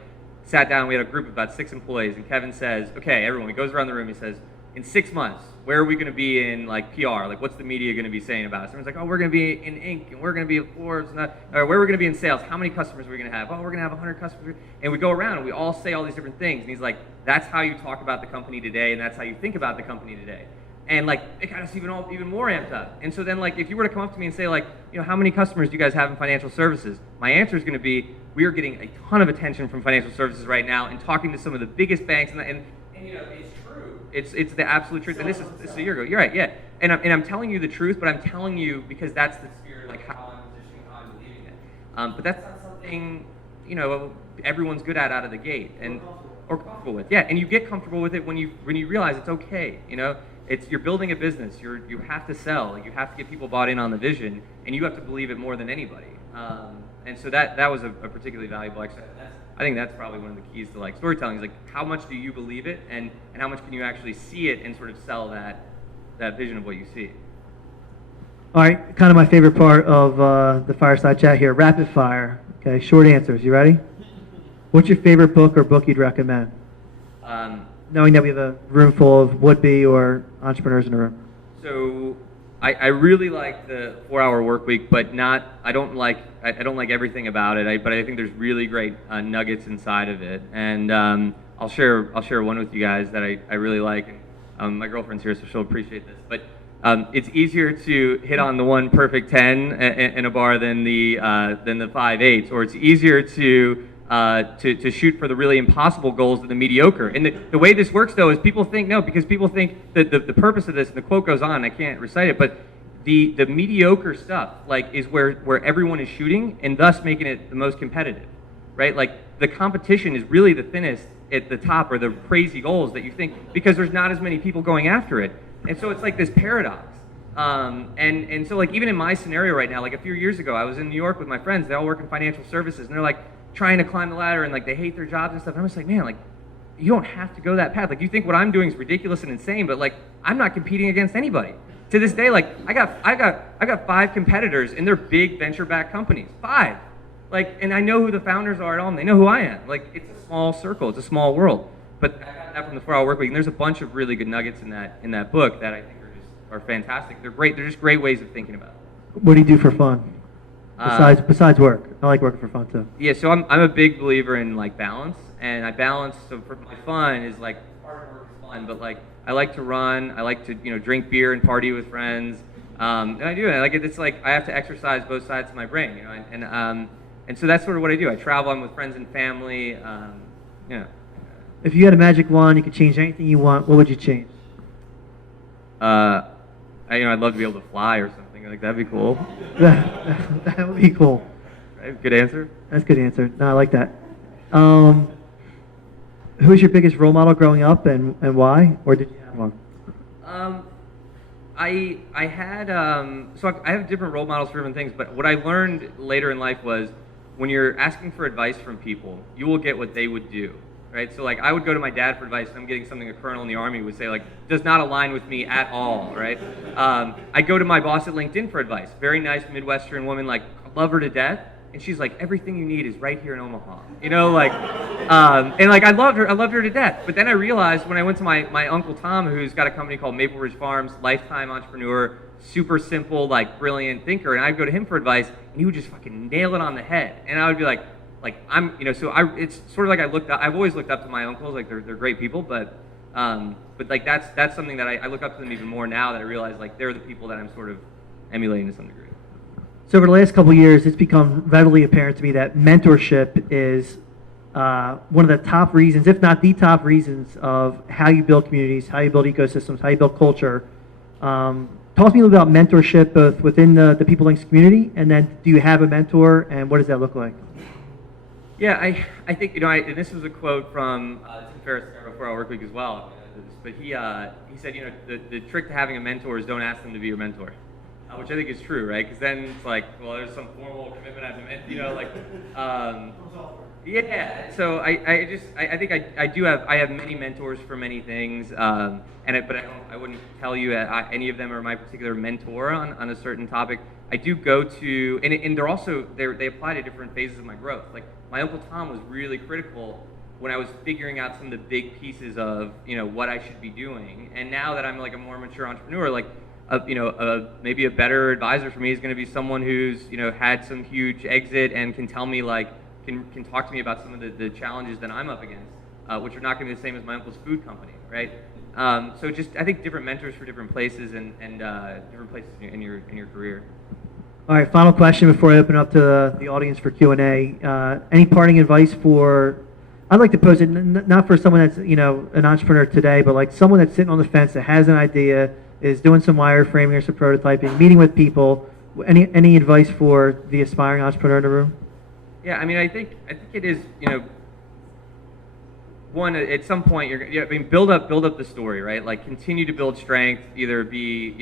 sat down, we had a group of about 6 employees, and Kevin says, okay, everyone, he goes around the room, he says, in 6 months, where are we going to be in like PR? Like what's the media going to be saying about us? Everyone's like, oh, we're going to be in Inc. and we're going to be at Forbes, or where we're going to be in sales. How many customers are we going to have? Oh, we're going to have 100 customers. And we go around and we all say all these different things. And he's like, that's how you talk about the company today, and that's how you think about the company today. And like it got us even more amped up. And so then like if you were to come up to me and say like, how many customers do you guys have in financial services? My answer is going to be, we are getting a ton of attention from financial services right now, and talking to some of the biggest banks, and it's true. It's the absolute truth. And this is a year ago. You're right, yeah. And I'm telling you the truth, but I'm telling you because that's the spirit, like how I'm positioning, how I'm believing it. But that's not something everyone's good at out of the gate, or comfortable with. Yeah, and you get comfortable with it when you realize it's okay. You're building a business. You have to sell. You have to get people bought in on the vision, and you have to believe it more than anybody. And so that was a particularly valuable exercise. I think that's probably one of the keys to like storytelling is like how much do you believe it, and how much can you actually see it and sort of sell that vision of what you see. All right, kind of my favorite part of the fireside chat here, rapid fire. Okay, short answers. You ready? What's your favorite book or book you'd recommend? Knowing that we have a room full of would-be or entrepreneurs in the room. So I really like the 4-Hour Workweek, but I don't like everything about it. But I think there's really great nuggets inside of it, and I'll share one with you guys that I really like. And my girlfriend's here, so she'll appreciate this. But it's easier to hit on the one perfect 10 in a bar than the 5/8, or it's easier to shoot for the really impossible goals than the mediocre. And the way this works, though, is people think that the purpose of this, and the quote goes on, I can't recite it, but the mediocre stuff is where everyone is shooting, and thus making it the most competitive, right? Like the competition is really the thinnest at the top, or the crazy goals that you think, because there's not as many people going after it. And so it's like this paradox. And so like even in my scenario right now, like a few years ago, I was in New York with my friends. They all work in financial services, and they're like trying to climb the ladder, and like they hate their jobs and stuff. And I'm just like, man, like you don't have to go that path. Like, you think what I'm doing is ridiculous and insane, but like, I'm not competing against anybody. To this day, like, I got 5 competitors, and they're big venture-backed companies. 5. Like, and I know who the founders are at all, and they know who I am. Like, it's a small circle, it's a small world. But I got that from the 4-Hour Workweek, and there's a bunch of really good nuggets in that book that I think are fantastic. They're great. They're just great ways of thinking about it. What do you do for fun? Besides work, I like working for fun too. Yeah, so I'm a big believer in like balance, and I balance. So for my fun is like hard work is fun, but like I like to run, I like to drink beer and party with friends, and I do it. Like it's like I have to exercise both sides of my brain, and so that's sort of what I do. I travel. I'm with friends and family. If you had a magic wand, you could change anything you want. What would you change? I'd love to be able to fly or something. Like, that'd be cool. That would be cool. Right? Good answer? That's a good answer. No, I like that. Who was your biggest role model growing up, and why? Or did you have one? I had so I have different role models for different things, but what I learned later in life was when you're asking for advice from people, you will get what they would do. Right, so like I would go to my dad for advice, and I'm getting something a colonel in the Army would say, like, does not align with me at all, right? I go to my boss at LinkedIn for advice, very nice Midwestern woman, like, love her to death, and she's like, everything you need is right here in Omaha, and like I loved her to death. But then I realized when I went to my Uncle Tom, who's got a company called Maple Ridge Farms, lifetime entrepreneur, super simple, like, brilliant thinker, and I'd go to him for advice, and he would just fucking nail it on the head, and I would be like it's sort of like I've always looked up to my uncles, like they're great people, but like that's something that I look up to them even more now that I realize like they're the people that I'm sort of emulating to some degree. So over the last couple of years, it's become readily apparent to me that mentorship is one of the top reasons, if not the top reasons, of how you build communities, how you build ecosystems, how you build culture. Talk to me a little about mentorship, both within the PeopleLinx community, and then do you have a mentor, and what does that look like? Yeah, I think, and this was a quote from Tim Ferriss' 4-Hour Workweek as well, but he said, the trick to having a mentor is don't ask them to be your mentor, which I think is true, right? Because then it's like, well, there's some formal commitment I have to, yeah. So I think I have many mentors for many things, but I wouldn't tell you any of them are my particular mentor on a certain topic. I do go to, and they're also, they apply to different phases of my growth. Like, my Uncle Tom was really critical when I was figuring out some of the big pieces of, what I should be doing. And now that I'm like a more mature entrepreneur, like, maybe a better advisor for me is going to be someone who's, had some huge exit and can tell me, like, can talk to me about some of the challenges that I'm up against, which are not going to be the same as my uncle's food company, right? So just, I think different mentors for different places and different places in your career. All right, final question before I open up to the audience for Q&A. Any parting advice I'd like to pose it not for someone that's, an entrepreneur today, but like someone that's sitting on the fence that has an idea, is doing some wireframing or some prototyping, meeting with people. Any advice for the aspiring entrepreneur in the room? Yeah, I mean, I think it is, one, at some point build up the story, right? Like, continue to build strength, either be,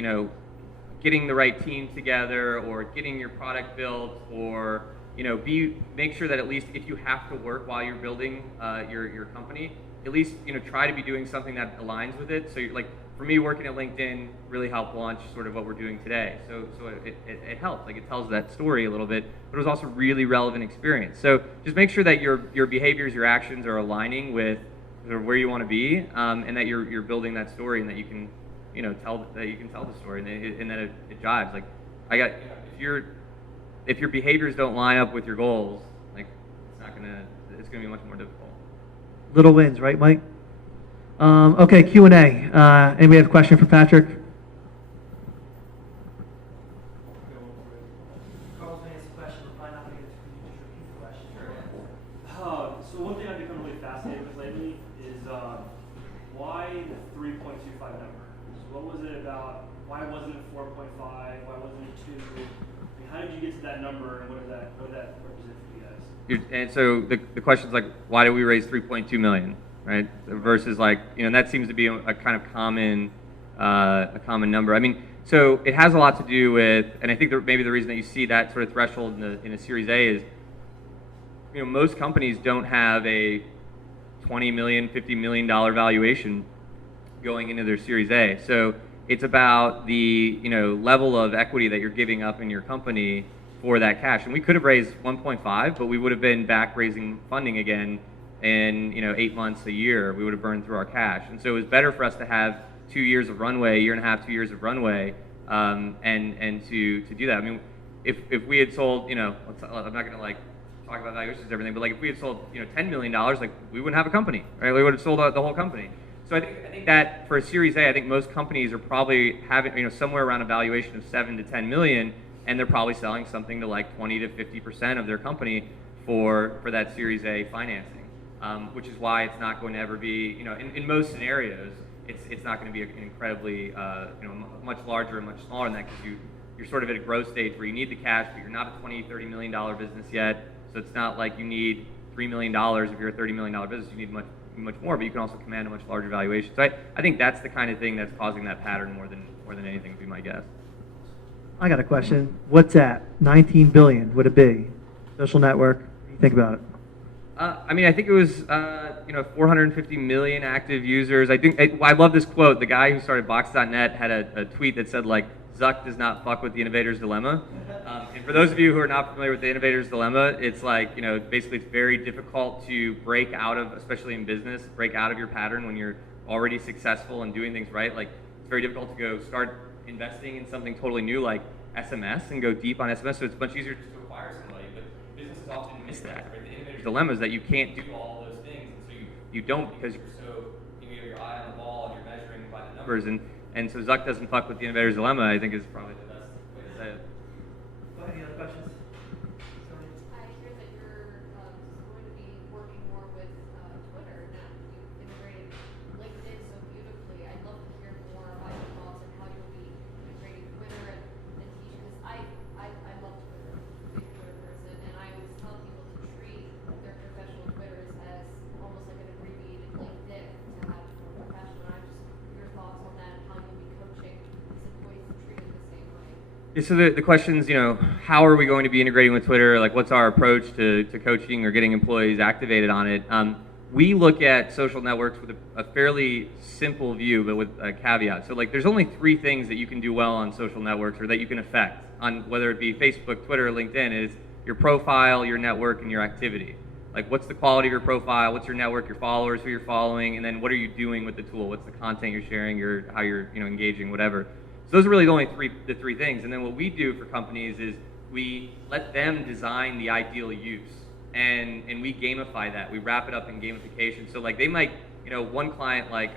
getting the right team together, or getting your product built, or make sure that at least if you have to work while you're building your company, at least try to be doing something that aligns with it. So like for me, working at LinkedIn really helped launch sort of what we're doing today. So it helps, like it tells that story a little bit, but it was also really relevant experience. So just make sure that your behaviors, your actions are aligning with sort of where you want to be, and that you're building that story, and that you can tell the story, and that it jives. Like, if your behaviors don't line up with your goals, like it's gonna be much more difficult. Little wins, right, Mike? Okay, Q&A. Anybody have a question for Patrick? So one thing I've become really fascinated with lately is why the 3.25 number? So what was it about? Why wasn't it 4.5? Why wasn't it 2? I mean, how did you get to that number, and what did that represent for you guys? And so the question is like, why did we raise 3.2 million, right? Versus like, and that seems to be a kind of common number. I mean, so it has a lot to do with, and I think maybe the reason that you see that sort of threshold in a Series A is, most companies don't have a $20 million, $50 million valuation going into their Series A. So it's about the level of equity that you're giving up in your company for that cash. And we could have raised 1.5, but we would have been back raising funding again in 8 months, a year. We would have burned through our cash. And so it was better for us to have 2 years of runway, 1.5 years, 2 years of runway, and to do that. I mean, if we had sold, I'm not going to talk about valuations and everything, but if we had sold $10 million, we wouldn't have a company, right? We would have sold out the whole company. So I think that for a Series A, I think most companies are probably having somewhere around a valuation of 7 to 10 million, and they're probably selling something to 20 to 50% of their company for that Series A financing, which is why it's not going to ever be, in most scenarios, it's not going to be an incredibly much larger and much smaller than that, because you're sort of at a growth stage where you need the cash, but you're not a $20-30 million business yet. So it's not like you need $3 million if you're a $30 million business. You need much more, but you can also command a much larger valuation. So I think that's the kind of thing that's causing that pattern more than anything, would be my guess. I got a question. What's that? 19 billion would it be? Social network. What do you think about it? I think it was 450 million active users. I love this quote. The guy who started Box.net had a tweet that said Zuck does not fuck with the innovator's dilemma. And for those of you who are not familiar with the innovator's dilemma, it's basically it's very difficult to break out of, especially in business, break out of your pattern when you're already successful and doing things right. It's very difficult to go start investing in something totally new like SMS and go deep on SMS. So it's much easier just to acquire somebody, but businesses often miss that. Right? The innovator's dilemma is that you can't do all those things, and so you don't, because you're so you have your eye on the ball and you're measuring by the numbers. And so Zuck doesn't fuck with the innovator's dilemma, I think, is probably the best way to say it. Any other questions? I hear that you're going to be working more with Twitter now. You've integrated LinkedIn so beautifully. I'd love to hear more about your thoughts on how you'll be integrating Twitter and teaching this. I love Twitter. I'm a Twitter person, and I always tell people to treat their professional Twitters as almost like an abbreviated LinkedIn to have more professional. Your thoughts on that and how you'll be coaching these employees to treat it the same way. Yeah, so the question is, how are we going to be integrating with Twitter? What's our approach to coaching or getting employees activated on it? We look at social networks with a fairly simple view, but with a caveat. So there's only 3 things that you can do well on social networks, or that you can affect on, whether it be Facebook, Twitter, or LinkedIn, is your profile, your network, and your activity. What's the quality of your profile? What's your network, your followers, who you're following, and then what are you doing with the tool? What's the content you're sharing, how you're engaging, whatever. So those are really the only three things. And then what we do for companies is we let them design the ideal use, and we gamify that. We wrap it up in gamification. So they might, one client let's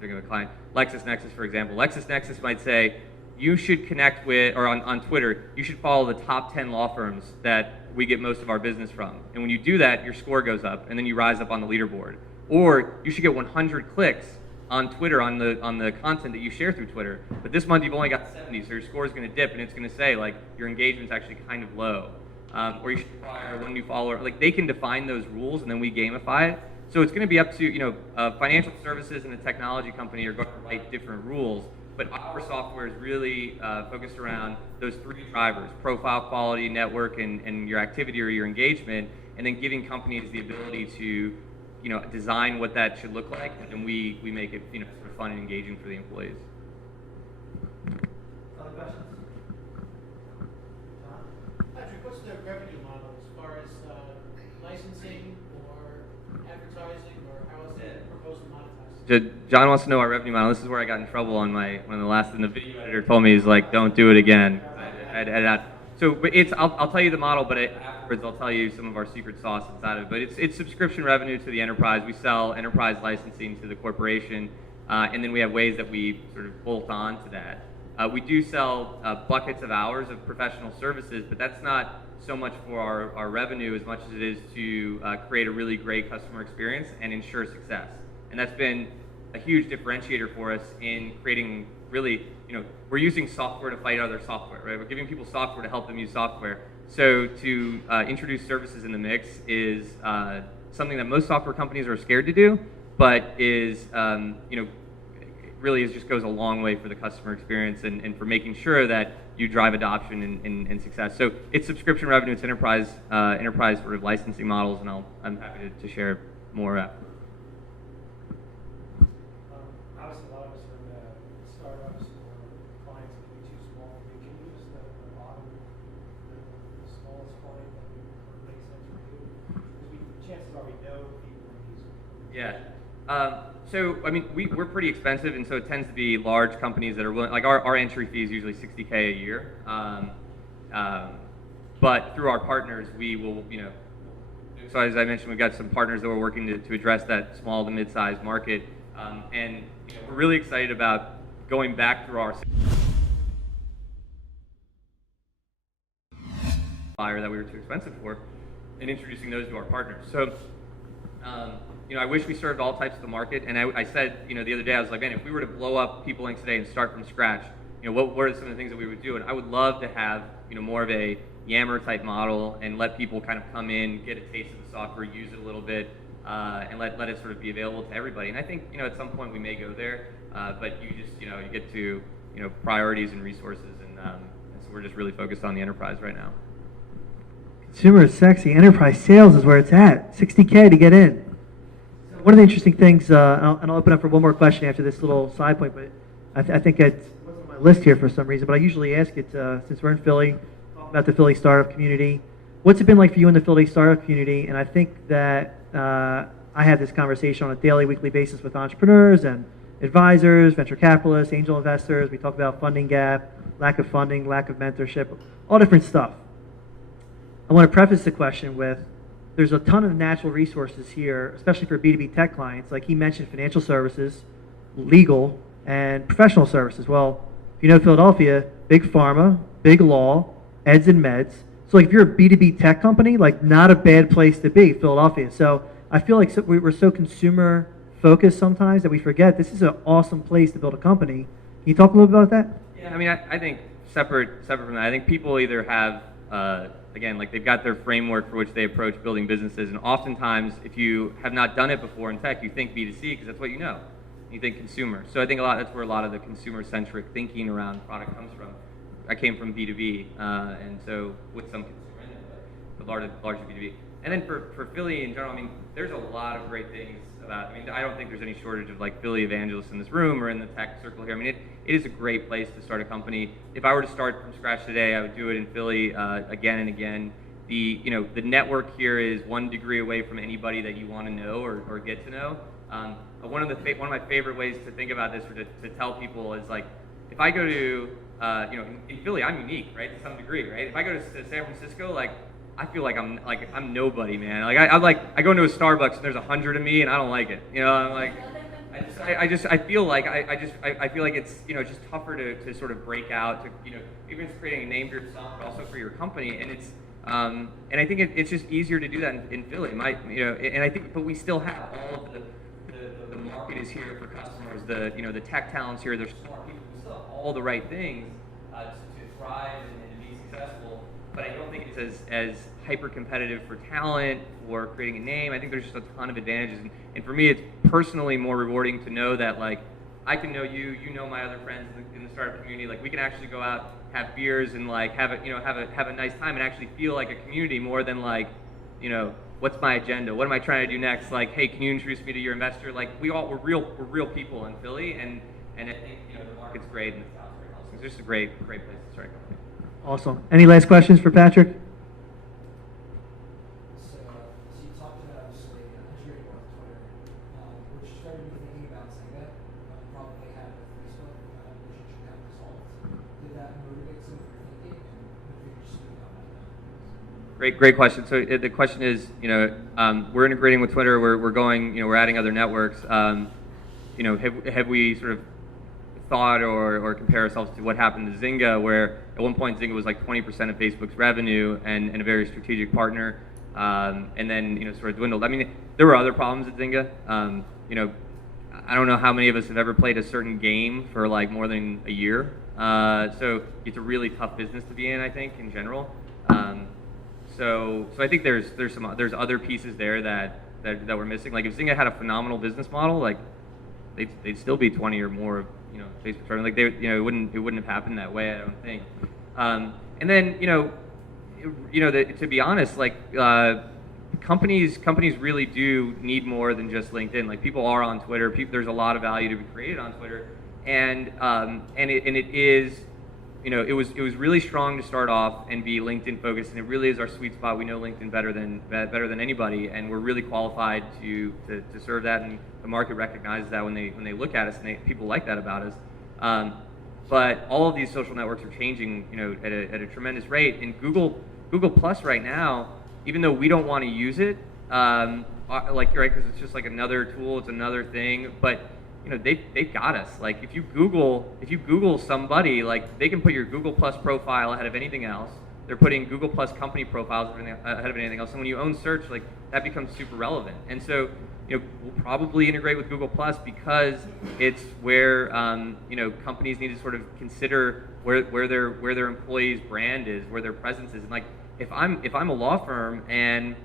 think of a client, LexisNexis, for example. LexisNexis might say, you should connect with, or on Twitter, you should follow the top 10 law firms that we get most of our business from. And when you do that, your score goes up, and then you rise up on the leaderboard. Or you should get 100 clicks on Twitter on the content that you share through Twitter. But this month you've only got 70, so your score is going to dip, and it's going to say your engagement's actually kind of low. Or you should acquire 1 new follower. They can define those rules, and then we gamify it. So it's going to be up to financial services and a technology company are going to write different rules. But our software is really focused around those 3 drivers: profile, quality, network, and your activity or your engagement, and then giving companies the ability to design what that should look like, and we make it sort of fun and engaging for the employees. Other questions? Patrick, what's the revenue model as far as licensing or advertising, or how is it proposed to monetize? John wants to know our revenue model. This is where I got in trouble on the video editor told me, he's like, don't do it again. I had to edit out. So I'll tell you the model, but afterwards I'll tell you some of our secret sauce inside of it. But it's subscription revenue to the enterprise. We sell enterprise licensing to the corporation, and then we have ways that we sort of bolt on to that. We do sell buckets of hours of professional services, but that's not so much for our revenue as much as it is to create a really great customer experience and ensure success. And that's been a huge differentiator for us in creating really, we're using software to fight other software, right? We're giving people software to help them use software. So to introduce services in the mix is something that most software companies are scared to do, but is, really just goes a long way for the customer experience and for making sure that you drive adoption and success. So it's subscription revenue, it's enterprise sort of licensing models, and I'm happy to share more after. Obviously, a lot of us are in startups or clients that be too small. Can you use the bottom, the smallest client that would make sense for you? Because chances are we know people in these. Yeah. So I mean, we're pretty expensive, and so it tends to be large companies that are willing. Like our entry fee is usually $60K a year. But through our partners, we will, So as I mentioned, we've got some partners that we're working to address that small to mid-sized market, and we're really excited about going back through our buyer that we were too expensive for, and introducing those to our partners. So. I wish we served all types of the market, and I said, the other day, I was like, man, if we were to blow up PeopleLinx today and start from scratch, what are some of the things that we would do? And I would love to have, more of a Yammer type model and let people kind of come in, get a taste of the software, use it a little bit, and let it sort of be available to everybody. And I think, at some point we may go there, but you just, you get to, priorities and resources, and so we're just really focused on the enterprise right now. Consumer is sexy. Enterprise sales is where it's at. $60K to get in. One of the interesting things, and I'll open up for one more question after this little side point, but I think it wasn't on my list here for some reason, but I usually ask it, since we're in Philly, talk about the Philly startup community. What's it been like for you in the Philly startup community? And I think that I have this conversation on a daily, weekly basis with entrepreneurs and advisors, venture capitalists, angel investors. We talk about funding gap, lack of funding, lack of mentorship, all different stuff. I want to preface the question with, there's a ton of natural resources here, especially for B2B tech clients. Like he mentioned, financial services, legal, and professional services. Well, if you know Philadelphia, big pharma, big law, eds and meds. So like if you're a B2B tech company, like not a bad place to be, Philadelphia. So I feel like we're so consumer focused sometimes that we forget this is an awesome place to build a company. Can you talk a little bit about that? Yeah, I mean, I think separate from that, I think people either have, again, like they've got their framework for which they approach building businesses, and oftentimes if you have not done it before in tech, you think B2C because that's what you know. You think consumer. So I think that's where a lot of the consumer-centric thinking around product comes from. I came from B2B, and so with some consumer in it, but largely B2B. And then for Philly in general, I mean, there's a lot of great things about, I mean, I don't think there's any shortage of like Philly evangelists in this room or in the tech circle here. I mean, it is a great place to start a company. If I were to start from scratch today, I would do it in Philly again and again. The network here is 1 degree away from anybody that you want to know or get to know. One of my favorite ways to think about this or to tell people is like, if I go to, in Philly, I'm unique, right, to some degree, right? If I go to San Francisco, like, I feel like I'm nobody, man. Like I go into a Starbucks and there's 100 of me and I don't like it. I'm like, I feel like it's it's just tougher to sort of break out to even just creating a name for yourself, but also for your company. And it's and I think it's just easier to do that in Philly. And I think, but we still have all of the market is here for customers. The tech talent's here. There's smart people. We still have all the right things to thrive and to be successful. But I don't think it's as hyper competitive for talent or creating a name. I think there's just a ton of advantages, and for me, it's personally more rewarding to know that like I can know you know my other friends in the startup community. Like we can actually go out, have beers, and like have a nice time, and actually feel like a community more than like what's my agenda? What am I trying to do next? Like, hey, can you introduce me to your investor? Like we're real people in Philly, and I think the market's great and the South's great. So it's just a great place to start a company. Awesome. Any last questions for Patrick? So you talked about obviously entering with Twitter, which started me thinking about Zynga. Probably had with Facebook, which you should have resolved. Did that motivate some of your thinking, and what did you speak about that? Great question. So the question is, we're integrating with Twitter. We're going, we're adding other networks. Have we sort of thought or compare ourselves to what happened to Zynga, where at one point Zynga was like 20% of Facebook's revenue and a very strategic partner, and then sort of dwindled. I mean, there were other problems at Zynga. I don't know how many of us have ever played a certain game for like more than a year. So it's a really tough business to be in, I think, in general. So I think there's other pieces there that we're missing. Like if Zynga had a phenomenal business model, like they'd still be 20 or more, Facebook stars. Like it wouldn't have happened that way, I don't think. And then, to be honest, like companies really do need more than just LinkedIn. Like people are on Twitter. There's a lot of value to be created on Twitter, and it is, it was really strong to start off and be LinkedIn focused, and it really is our sweet spot. We know LinkedIn better than anybody, and we're really qualified to serve that, and the market recognizes that when they look at us, and people like that about us. But all of these social networks are changing, at a tremendous rate. And Google Plus right now, even though we don't want to use it, like you're right, because it's just like another tool, it's another thing. But they've got us. Like if you Google somebody, like they can put your Google Plus profile ahead of anything else. They're putting Google Plus company profiles ahead of anything else. And when you own search, like that becomes super relevant. And so we'll probably integrate with Google Plus because it's where companies need to sort of consider where their employees' brand is, where their presence is. And like if I'm a law firm and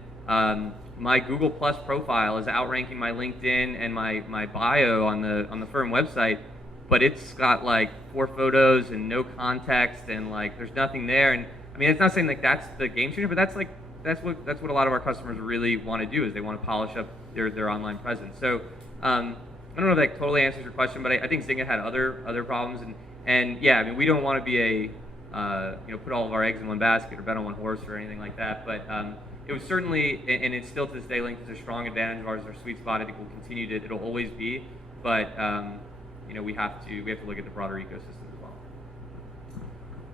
my Google Plus profile is outranking my LinkedIn and my bio on the firm website, but it's got like 4 photos and no context and like there's nothing there. And I mean, it's not saying like that's the game changer, but that's what a lot of our customers really want to do, is they want to polish up their online presence. So I don't know if that totally answers your question, but I think Zynga had other problems, and yeah, I mean, we don't want to be put all of our eggs in one basket or bet on one horse or anything like that. But it was certainly, and it's still to this day, LinkedIn is a strong advantage of ours, our sweet spot. I think we'll continue to, it'll always be, but we have to look at the broader ecosystem.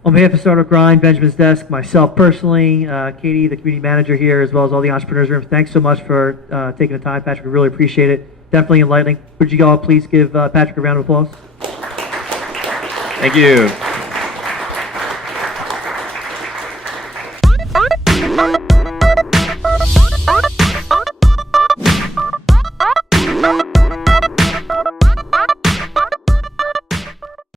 On behalf of Startup Grind, Benjamin's Desk, myself personally, Katie, the community manager here, as well as all the entrepreneurs room, thanks so much for taking the time, Patrick. We really appreciate it. Definitely enlightening. Would you all please give Patrick a round of applause? Thank you.